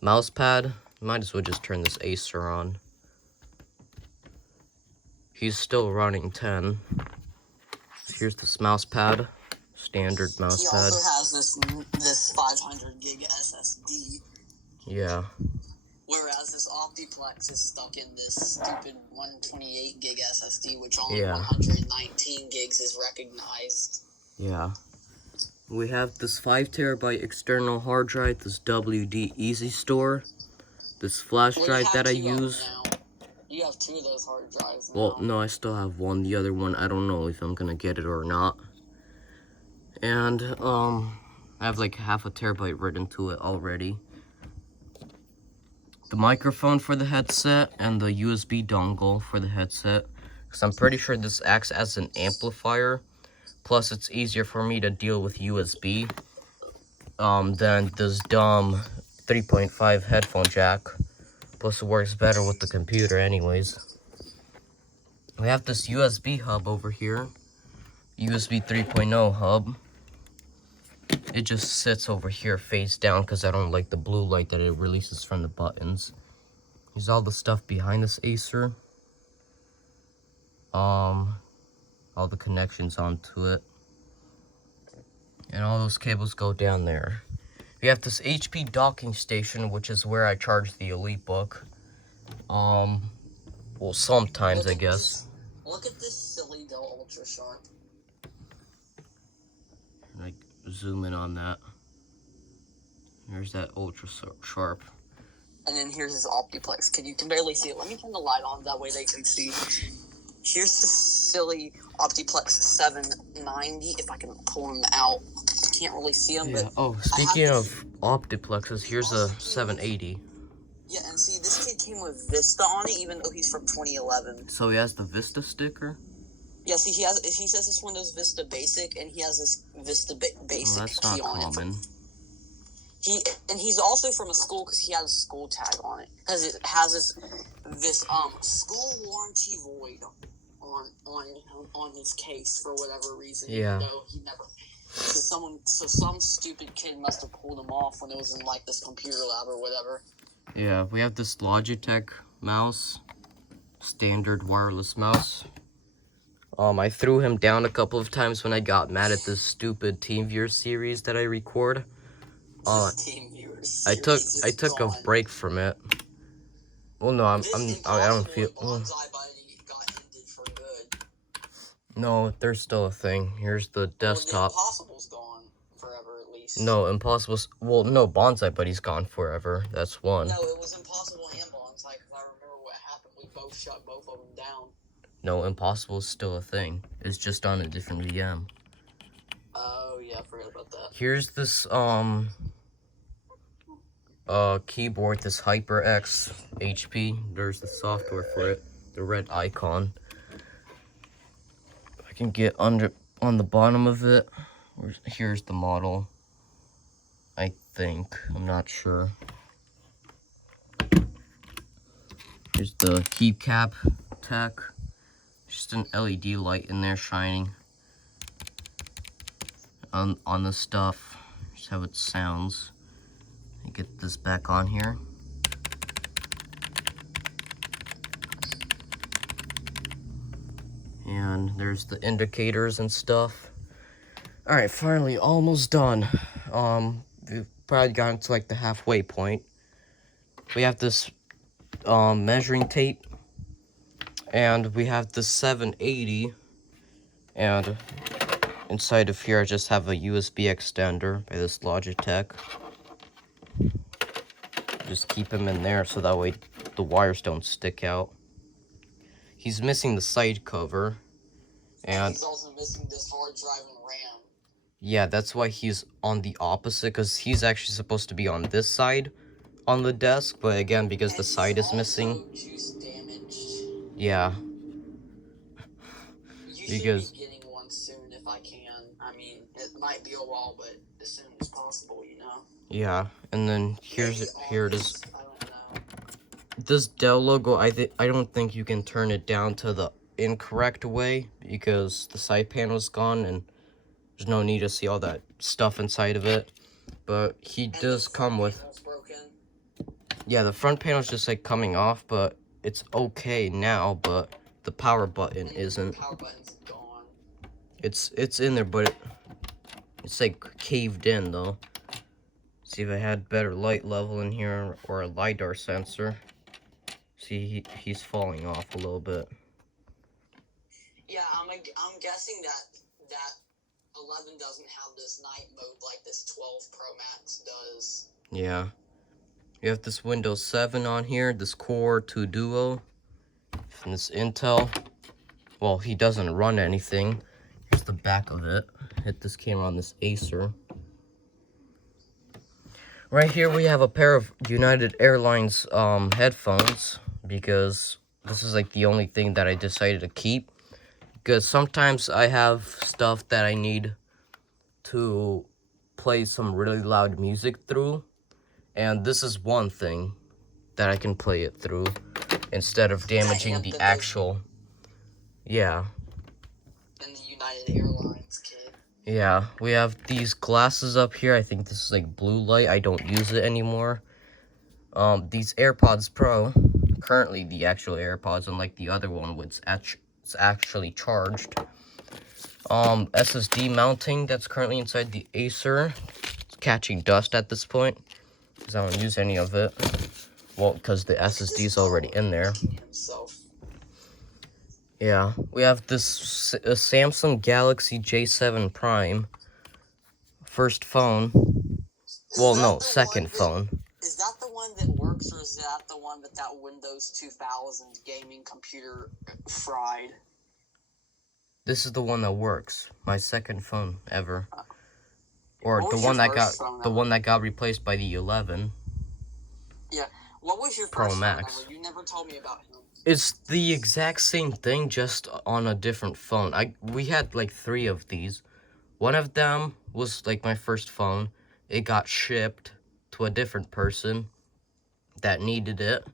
mouse pad. Might as well just turn this Acer on. He's still running 10. Here's this mouse pad. Standard mouse pad. He also has this 500 gig SSD. Yeah. Whereas this Optiplex is stuck in this stupid 128 gig SSD, which only 119 gigs is recognized. Yeah. We have this 5 terabyte external hard drive, this WD Easy Store, this flash drive that I use. You have 2 of those hard drives now. Well, no, I still have one. The other one, I don't know if I'm gonna get it or not. And, I have like half a terabyte written to it already. The microphone for the headset and the USB dongle for the headset. Because I'm pretty sure this acts as an amplifier. Plus, it's easier for me to deal with USB than this dumb 3.5 headphone jack. Plus, it works better with the computer anyways. We have this USB hub over here. USB 3.0 hub. It just sits over here face down because I don't like the blue light that it releases from the buttons. Here's all the stuff behind this Acer. All the connections onto it. And all those cables go down there. We have this HP docking station, which is where I charge the EliteBook. Well, sometimes, I guess. Look at this silly Dell Ultra Sharp. Like, zoom in on that. There's that Ultra Sharp. And then here's his Optiplex. You can barely see it. Let me turn the light on, that way they can see. Here's the silly Optiplex 790, if I can pull him out. I can't really see him, yeah. but... Oh, speaking of Optiplexes, here's a 780. Yeah, and see, this kid came with Vista on it, even though he's from 2011. So he has the Vista sticker? Yeah, see, he says it's Windows Vista Basic, and he has this Vista Basic that's key not on common. And he's also from a school because he has a school tag on it. Because it has this school warranty void on his case for whatever reason. Yeah. Even though he never. So some stupid kid must have pulled him off when it was in like this computer lab or whatever. Yeah, we have this Logitech mouse, standard wireless mouse. I threw him down a couple of times when I got mad at this stupid TeamViewer series that I record. I took a break from it. Well, no, I don't feel. No, there's still a thing. Here's the desktop. Well, the Impossible's gone forever, at least. No, Impossible's. Well, no, Bonsai Buddy's gone forever. That's one. No, it was Impossible and Bonsai, because I remember what happened. We both shut both of them down. No, Impossible's still a thing. It's just on a different VM. Oh, yeah, I forgot about that. Here's this, keyboard, this HyperX HP. There's the software for it. The red icon. I can get on the bottom of it. Here's the model. I think. I'm not sure. Here's the keycap tech. Just an LED light in there shining on the stuff. Just how it sounds. Let me get this back on here. And there's the indicators and stuff. Alright, finally, almost done. We've probably gotten to like the halfway point. We have this measuring tape. And we have the 780. And inside of here I just have a USB extender by this Logitech. Just keep him in there so that way the wires don't stick out. He's missing the side cover. And he's also missing this hard drive and RAM. Yeah, that's why he's on the opposite, because he's actually supposed to be on this side on the desk, but again, because the side is missing. Juice damaged. Yeah. You should be getting one soon if I can. I mean, it might be a while, but as soon as possible, you know? Yeah, and then here it is. I don't know. This Dell logo, I don't think you can turn it down to the incorrect way, because the side panel's gone and there's no need to see all that stuff inside of it. But he does come with... Yeah, the front panel's just like coming off, but it's okay now, but the power button isn't. The power button's gone. It's in there, but it's like caved in though. See if I had better light level in here or a LiDAR sensor. See, he's falling off a little bit. Yeah, I'm guessing that 11 doesn't have this night mode like this 12 Pro Max does. Yeah. You have this Windows 7 on here, this Core 2 Duo. And this Intel, well, he doesn't run anything. Here's the back of it. Hit this camera on this Acer. Right here we have a pair of United Airlines headphones, because this is like the only thing that I decided to keep. Because sometimes I have stuff that I need to play some really loud music through. And this is one thing that I can play it through instead of damaging the actual... Yeah. And the United Airlines kit. Yeah, we have these glasses up here. I think this is like blue light. I don't use it anymore. These AirPods Pro, currently the actual AirPods, unlike the other one, which it's actually charged. SSD mounting that's currently inside the Acer. It's catching dust at this point, because I don't use any of it. Well, because the SSD is already in there. Yeah, we have this Samsung Galaxy J7 Prime. First phone. Well, no, second phone. Is that the one that works, or is that the one that Windows 2000 gaming computer fried? This is the one that works. My second phone ever. Or the one that got replaced by the 11. Yeah. What was your Pro first Max. phone ever? You never told me about him. It's the exact same thing, just on a different phone. We had like 3 of these. One of them was like my first phone. It got shipped to a different person that needed it.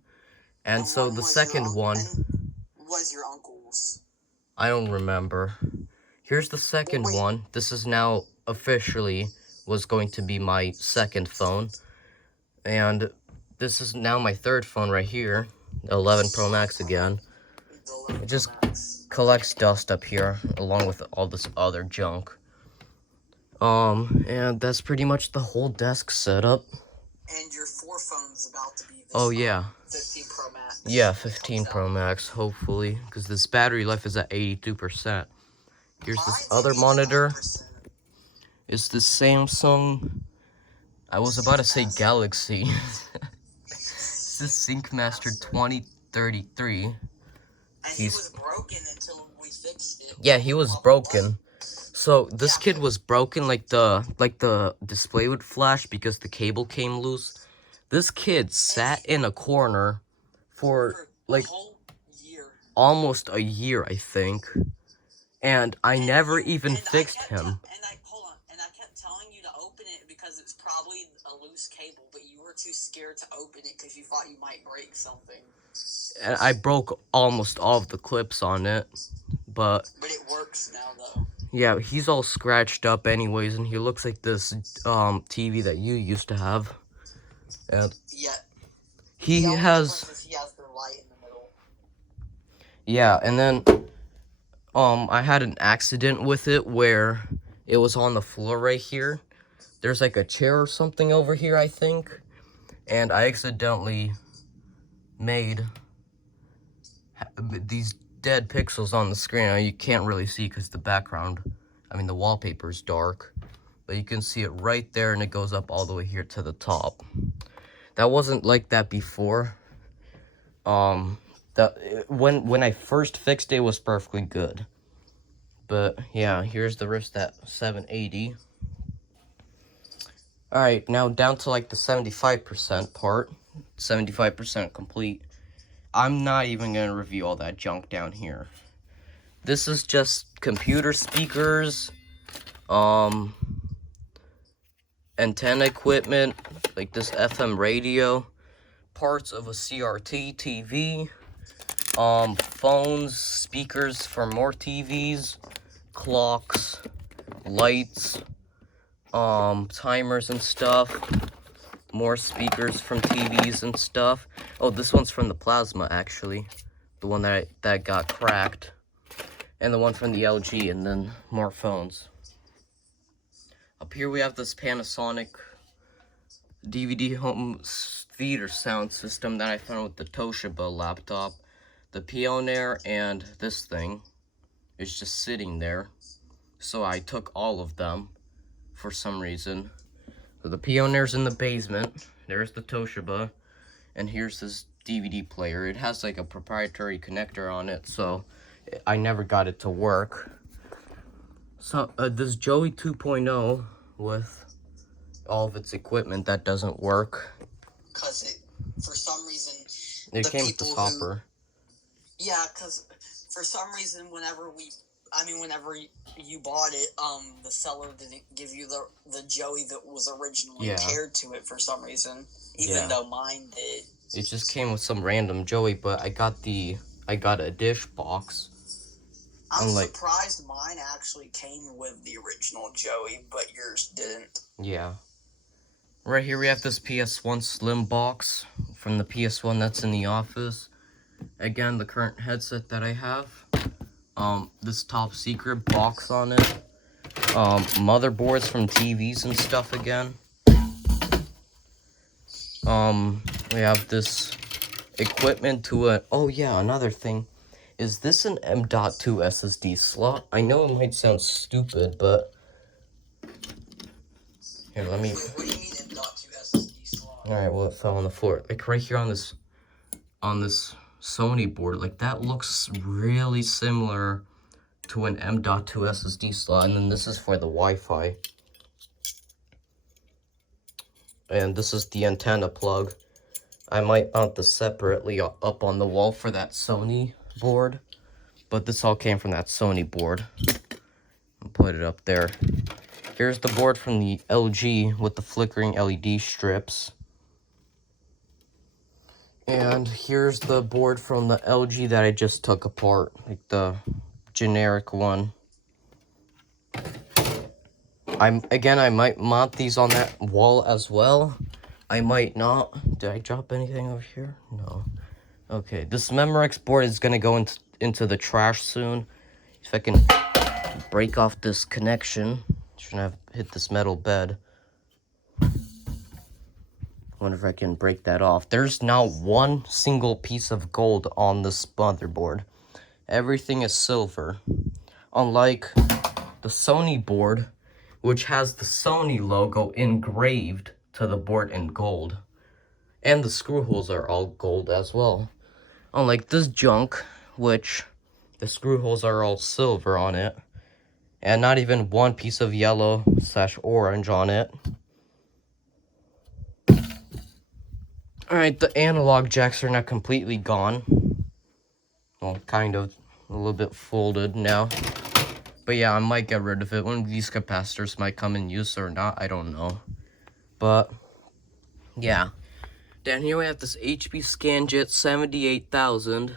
And so the second one was your uncle's. I don't remember. Here's the second one. This is now officially was going to be my second phone. And this is now my third phone right here. 11 Pro Max again. It just collects dust up here along with all this other junk. And that's pretty much the whole desk setup. And your 4 phone's about to be this Oh yeah. 15 Pro Max. Yeah, 15 Pro Max, hopefully, because this battery life is at 82%. Here's this other monitor. It's the Samsung, I was about to say Galaxy. It's the SyncMaster 2033. And he was broken until we fixed it. Yeah, he was broken. So this kid was broken, like the display would flash because the cable came loose. This kid sat in a corner for like almost a year, I think. And I never even fixed him. Hold on, and I kept telling you to open it because it's probably a loose cable, but you were too scared to open it because you thought you might break something. And I broke almost all of the clips on it, but it works now, though. Yeah, he's all scratched up anyways, and he looks like this TV that you used to have. And yeah. He has the light in the middle. Yeah, and then I had an accident with it where it was on the floor right here. There's like a chair or something over here, I think. And I accidentally made these dead pixels on the screen. Now, you can't really see because the background, the wallpaper is dark. But you can see it right there, and it goes up all the way here to the top. That wasn't like that before. When I first fixed it, it was perfectly good. But yeah, here's the wrist at 780. Alright, now down to like the 75% part. 75% complete. I'm not even going to review all that junk down here. This is just computer speakers, antenna equipment, like this FM radio, parts of a CRT TV, phones, speakers for more TVs, clocks, lights, timers and stuff, more speakers from TVs and stuff. Oh, this one's from the Plasma, actually, the one that got cracked, and the one from the LG, and then more phones. Up here we have this Panasonic DVD home theater sound system that I found with the Toshiba laptop. The Pioneer and this thing is just sitting there, so I took all of them for some reason. So the Pioneer's in the basement, there's the Toshiba, and here's this DVD player. It has like a proprietary connector on it, so I never got it to work. So this Joey 2.0 with all of its equipment that doesn't work. Cause for some reason, it came with this hopper. Yeah, cause for some reason, whenever you bought it, the seller didn't give you the Joey that was originally paired to it for some reason, even though mine did. It just came with some random Joey, but I got a dish box. I'm surprised mine actually came with the original Joey, but yours didn't. Yeah. Right here we have this PS1 Slim box from the PS1 that's in the office. Again, the current headset that I have. This top secret box on it. Motherboards from TVs and stuff again. We have this equipment to a... Oh yeah, another thing. Is this an M.2 SSD slot? I know it might sound stupid, but... Here, let me... What do you mean M.2 SSD slot? Alright, well, it fell on the floor. Like, right here on this Sony board, like, that looks really similar to an M.2 SSD slot. And then this is for the Wi-Fi. And this is the antenna plug. I might mount this separately up on the wall for that Sony board. But this all came from that Sony board. I'll put it up there. Here's the board from the LG with the flickering LED strips. And here's the board from the LG that I just took apart. Like the generic one. I might mount these on that wall as well. I might not. Did I drop anything over here? No. Okay, this Memorex board is going to go into the trash soon. If I can break off this connection. Shouldn't have hit this metal bed. Wonder if I can break that off. There's now one single piece of gold on this motherboard. Everything is silver. Unlike the Sony board, which has the Sony logo engraved to the board in gold. And the screw holes are all gold as well. Unlike this junk, which the screw holes are all silver on it. And not even one piece of yellow/orange on it. Alright, the analog jacks are not completely gone. Well, kind of. A little bit folded now. But yeah, I might get rid of it. One of these capacitors might come in use or not. I don't know. But, yeah. Down here we have this HP ScanJet 78,000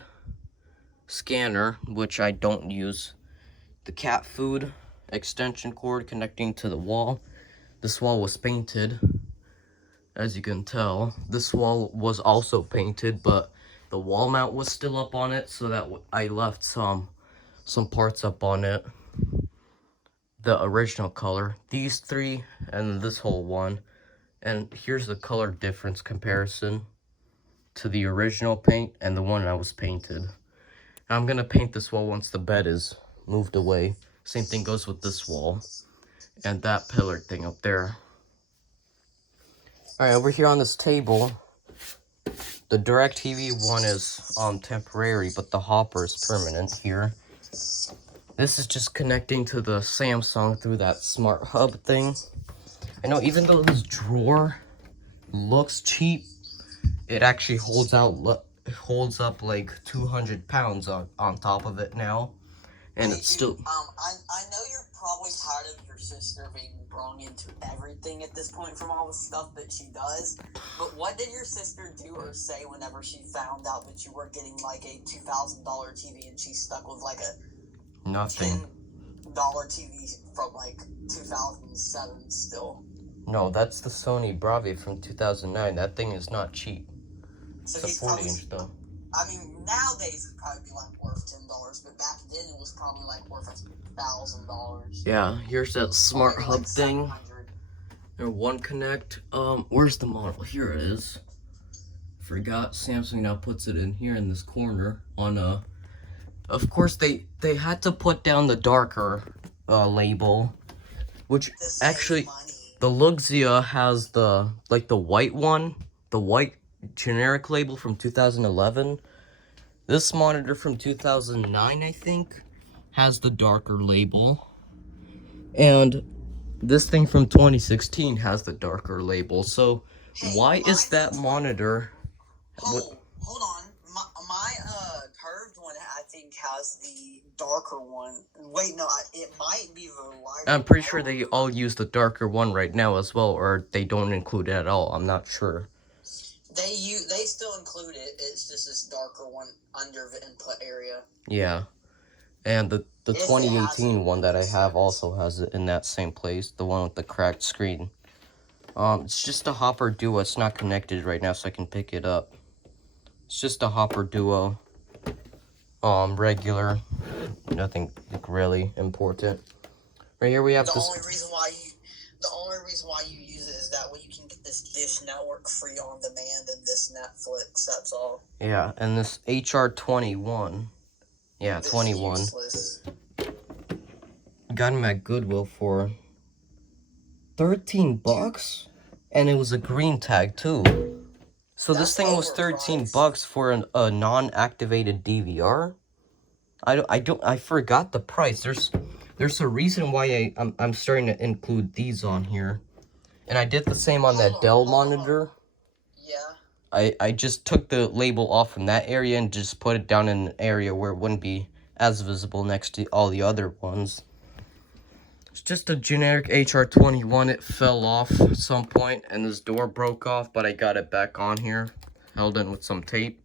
scanner, which I don't use. The cat food extension cord connecting to the wall. This wall was painted, as you can tell. This wall was also painted, but the wall mount was still up on it, so that I left some parts up on it. The original color. These three, and this whole one. And here's the color difference comparison to the original paint and the one that was painted. I'm gonna paint this wall once the bed is moved away. Same thing goes with this wall and that pillar thing up there. Alright, over here on this table, the DirecTV one is temporary, but the hopper is permanent here. This is just connecting to the Samsung through that smart hub thing. I know even though this drawer looks cheap, it actually holds up like 200 pounds on top of it now. And it's still... I know you're probably tired of your sister being brought into everything at this point from all the stuff that she does. But what did your sister do or say whenever she found out that you were getting like a $2,000 TV and she's stuck with like a nothing $10 TV from like 2007 still? No, that's the Sony Bravia from 2009. That thing is not cheap. So it's a 40-inch though. I mean, nowadays it'd probably be like worth $10, but back then it was probably like worth $1,000. Yeah, here's that smart hub like thing. And one connect. Where's the model? Here it is. Forgot. Samsung now puts it in here in this corner on a. Of course, they had to put down the darker label, which actually the Luxia has the white one, the white generic label from 2011. This monitor from 2009, I think, has the darker label. And this thing from 2016 has the darker label. So why is that monitor... Hold on. My curved one, I think, has the darker one. Wait, no, it might be the lighter. I'm pretty sure they all use the darker one right now as well, or they don't include it at all. I'm not sure. They still include it. It's just this darker one under the input area. Yeah. And the 2018 one that I have also has it in that same place, the one with the cracked screen. It's just a Hopper Duo. It's not connected right now, so I can pick it up. It's just a Hopper Duo. Regular. Nothing really important. Right here we have the only reason why you use it is that way you can get this Dish Network free on demand and this Netflix. That's all. Yeah, and this HR21. Yeah, this 21. Got him at Goodwill for $13, and it was a green tag too. So this thing was $13 for a non-activated DVR. I forgot the price. There's a reason why I'm starting to include these on here, and I did the same on that Dell monitor. Yeah. I just took the label off from that area and just put it down in an area where it wouldn't be as visible next to all the other ones. It's just a generic HR21. It fell off at some point and this door broke off, but I got it back on here, held in with some tape.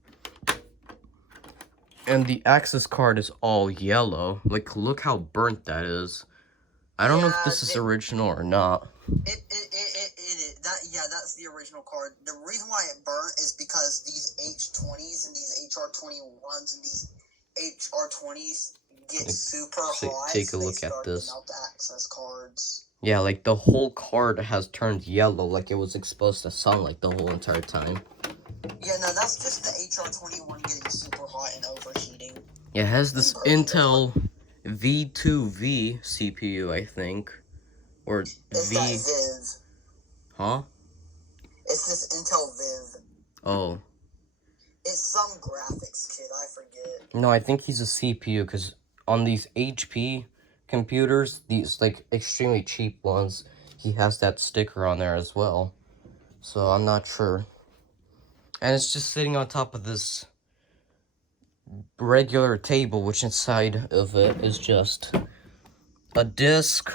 And the access card is all yellow. Like, look how burnt that is. I don't know if this is original or not. It is. That's the original card. The reason why it burnt is because these H20s and these HR21s and these HR20s get super hot. Take a look at this. Melt the access cards. Yeah, like the whole card has turned yellow, like it was exposed to sunlight the whole entire time. Yeah, no, that's just the HR21 getting super hot and overheating. Yeah, it has this Intel V2V CPU, I think. Or it's that Viv. Huh? It's this Intel Viv. Oh. It's some graphics kit, I forget. No, I think he's a CPU, because on these HP computers, these, like, extremely cheap ones, he has that sticker on there as well. So, I'm not sure. And it's just sitting on top of this regular table, which inside of it is just a disc,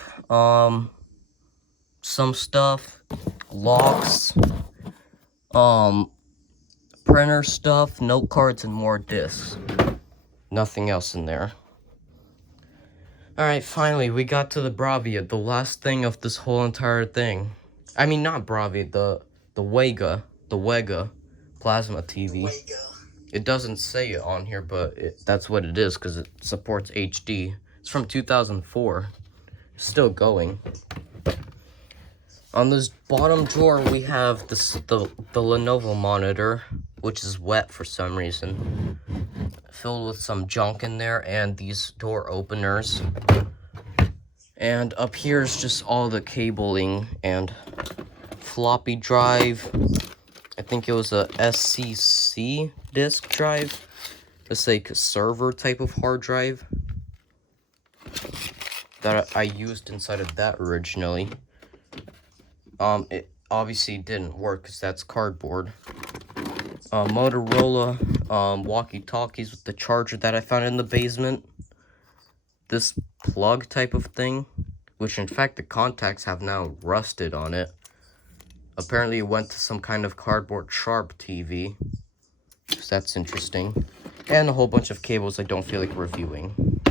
some stuff, locks, printer stuff, note cards, and more discs. Nothing else in there. Alright, finally, we got to the Bravia, the last thing of this whole entire thing. I mean, not Bravia, the Wega plasma TV. It doesn't say it on here, but that's what it is, because it supports HD. It's from 2004. Still going. On this bottom drawer, we have the Lenovo monitor, which is wet for some reason. Filled with some junk in there, and these door openers. And up here is just all the cabling and floppy drive. I think it was a SCC disk drive. It's like a server type of hard drive that I used inside of that originally. It obviously didn't work because that's cardboard. Motorola walkie-talkies with the charger that I found in the basement. This plug type of thing, which in fact the contacts have now rusted on it. Apparently it went to some kind of cardboard Sharp TV. So that's interesting. And a whole bunch of cables I don't feel like reviewing.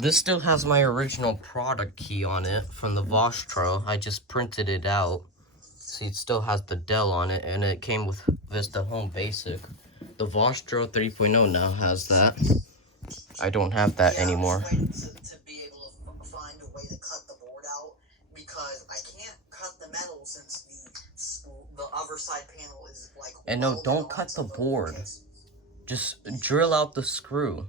This still has my original product key on it from the Vostro. I just printed it out. See, it still has the Dell on it, and it came with Vista Home Basic. The Vostro 3.0 now has that. I don't have that anymore. To be able to find a way to cut the board out, because I can't cut the metal since the other side panel is like... And no, don't cut the board. Just drill out the screw.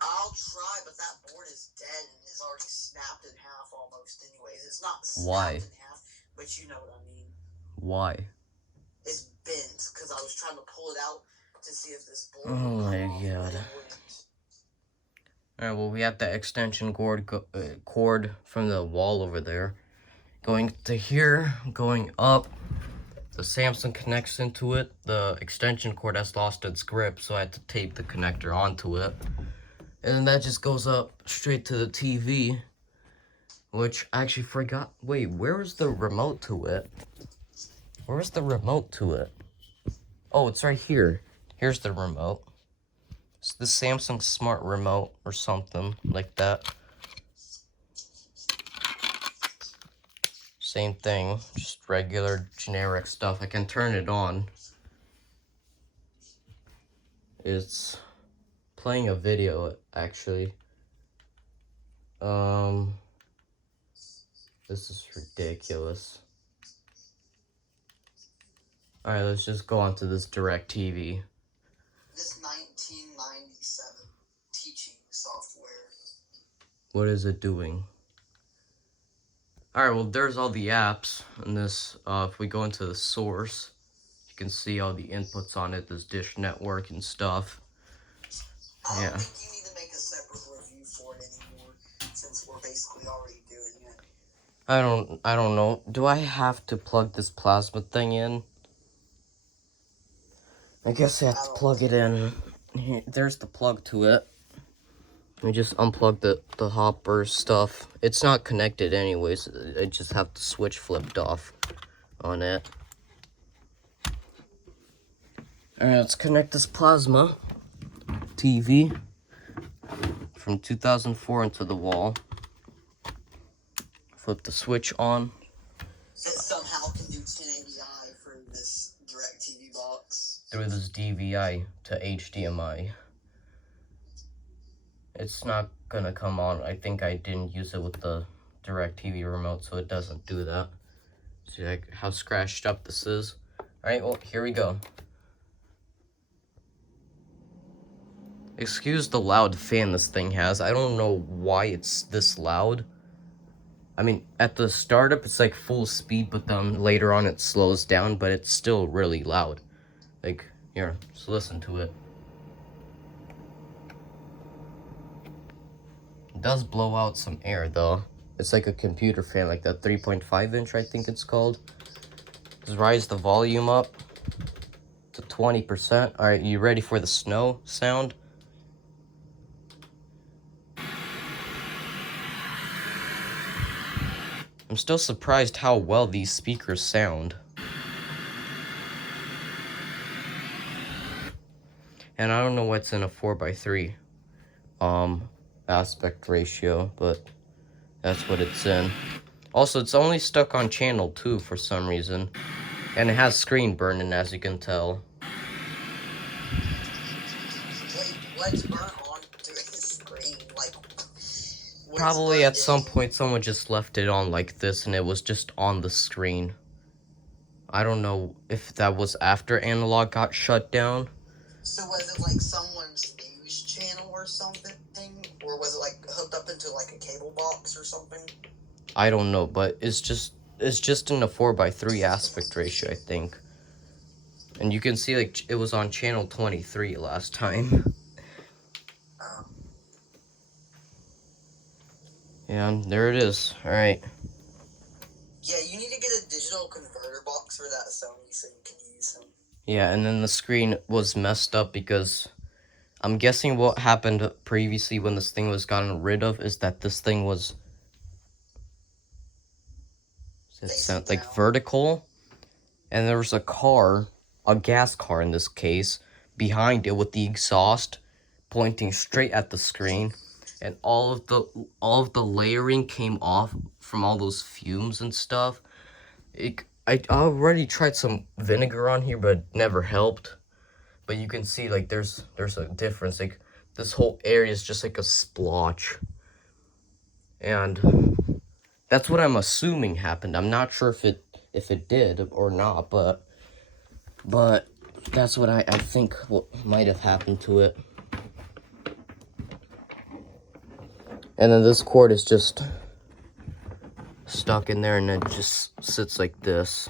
I'll try, but that board is dead and is already snapped in half almost anyways. It's not snapped Why? in half, but you know what I mean. Why? It's bent because I was trying to pull it out to see if this board Oh my god. Alright, well, we have the extension cord from the wall over there. Going to here, going up. The Samsung connects into it. The extension cord has lost its grip, so I had to tape the connector onto it. And then that just goes up straight to the TV, which I actually forgot. Wait, where is the remote to it? Where's the remote to it? Oh, it's right here. Here's the remote. It's the Samsung Smart Remote or something like that. Same thing, just regular generic stuff. I can turn it on. It's playing a video, actually. This is ridiculous. Alright, let's just go on to this DirecTV. This 1997 teaching software. What is it doing? Alright, well, there's all the apps in this. If we go into the source, you can see all the inputs on it. There's Dish Network and stuff. I don't think you need to make a separate review for it anymore, since we're basically already doing it. I don't know. Do I have to plug this plasma thing in? I guess I have to plug it in. Here, there's the plug to it. We just unplug the hopper stuff. It's not connected anyways. I just have the switch flipped off on it. Alright, let's connect this plasma TV from 2004 into the wall. Flip the switch on. It somehow can do 1080i for this DirecTV box. Through this DVI to HDMI. It's not gonna come on. I think I didn't use it with the DirecTV remote, so it doesn't do that. See like how scratched up this is. Alright, well, here we go. Excuse the loud fan this thing has. I don't know why it's this loud. I mean, at the startup, it's like full speed, but then later on it slows down, but it's still really loud. Like, here, just listen to it. It does blow out some air, though. It's like a computer fan, like that 3.5 inch, I think it's called. Just rise the volume up to 20%. Alright, you ready for the snow sound? I'm still surprised how well these speakers sound. And I don't know what's in a 4:3 aspect ratio, but that's what it's in. Also, it's only stuck on channel 2 for some reason. And it has screen burn-in, as you can tell. Wait, what's burn on to the screen? Like, probably at some point someone just left it on like this and it was just on the screen. I don't know if that was after analog got shut down. So was it like someone's news channel or something? Or was it like hooked up into like a cable box or something? I don't know, but it's just in a 4:3 aspect ratio, I think. And you can see like it was on channel 23 last time. Yeah, there it is. Alright. Yeah, you need to get a digital converter box for that Sony so you can use them. Yeah, and then the screen was messed up because I'm guessing what happened previously when this thing was gotten rid of is that this thing was like vertical, and there was a car, a gas car in this case, behind it with the exhaust pointing straight at the screen, and all of the layering came off from all those fumes and stuff. I already tried some vinegar on here, but it never helped. But you can see like there's a difference. Like this whole area is just like a splotch, and that's what I'm assuming happened. I'm not sure if it did or not, but that's what I think what might have happened to it. And then this cord is just stuck in there, and it just sits like this.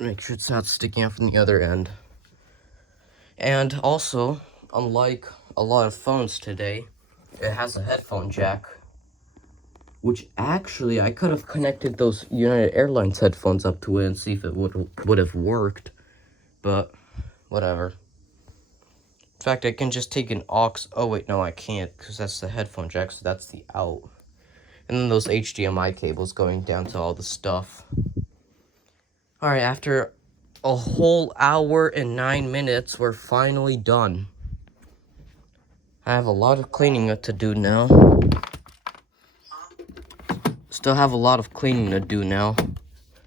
Make sure it's not sticking out from the other end. And also, unlike a lot of phones today, it has a headphone jack. Which actually, I could have connected those United Airlines headphones up to it and see if it would have worked. But, whatever. In fact, I can just take an aux. Oh, wait, no, I can't, because that's the headphone jack, so that's the out. And then those HDMI cables going down to all the stuff. Alright, after a whole hour and 9 minutes, we're finally done. I have a lot of cleaning to do now. Still have a lot of cleaning to do now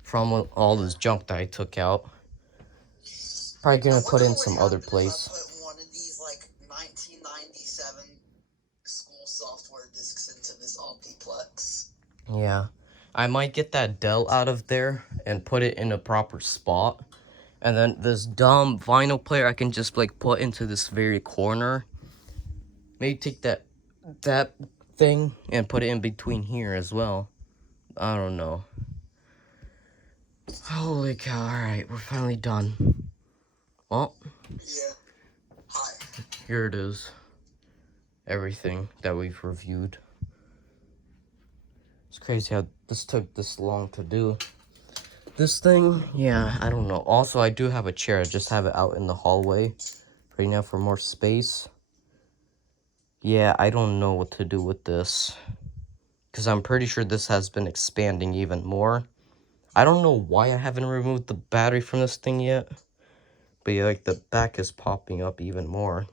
from all this junk that I took out. Probably gonna put in some other place. I put one of these like 1997 school software discs into this Optiplex. Yeah, I might get that Dell out of there and put it in a proper spot. And then this dumb vinyl player I can just like put into this very corner. Maybe take that thing and put it in between here as well. I don't know. Holy cow, alright, we're finally done. Well, yeah. Hi. Here it is. Everything that we've reviewed. It's crazy how this took this long to do. This thing, yeah, I don't know. Also, I do have a chair. I just have it out in the hallway right now for more space. Yeah, I don't know what to do with this. Because I'm pretty sure this has been expanding even more. I don't know why I haven't removed the battery from this thing yet. But yeah, like the back is popping up even more.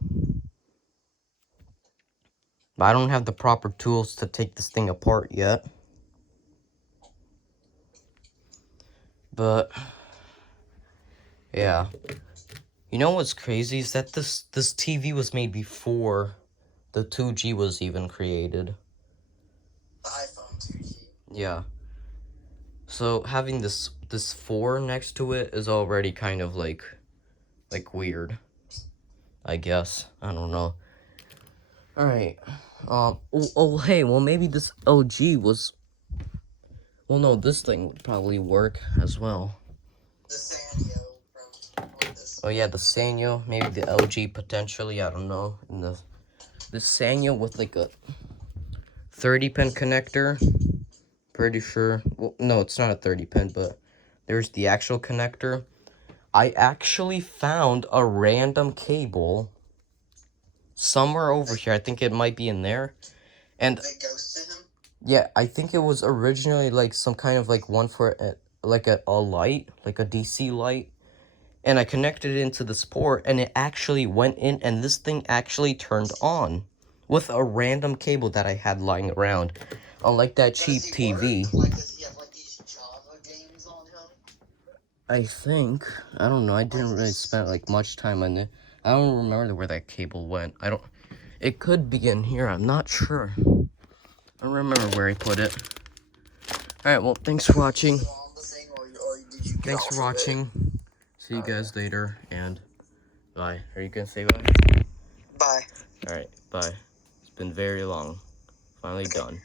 But I don't have the proper tools to take this thing apart yet. But yeah. You know what's crazy is that this TV was made before the 2G was even created. The iPhone 2G. Yeah. So having this 4 next to it is already kind of like weird. I guess. I don't know. Alright. Hey, well maybe this LG was... Well, no, this thing would probably work as well. The Sanyo from this. Oh yeah, the Sanyo, maybe the LG potentially, I don't know. And the Sanyo with like a 30-pin connector. Pretty sure. Well, no, it's not a 30-pin, but there's the actual connector. I actually found a random cable somewhere over here. I think it might be in there. And That goes to him? yeah, I think it was originally like some kind of like one for like a light, like a DC light. And I connected it into this port and it actually went in and this thing actually turned on with a random cable that I had lying around. Unlike that cheap TV. Like, does he have like these Java games on him? I think. I don't know. I didn't really spend like much time on it. I don't remember where that cable went. It could be in here. I'm not sure. I don't remember where I put it. Alright, well, thanks for watching. Thanks for watching. See you guys later, and bye. Are you gonna say bye? Bye. Alright, bye. It's been very long. Finally done.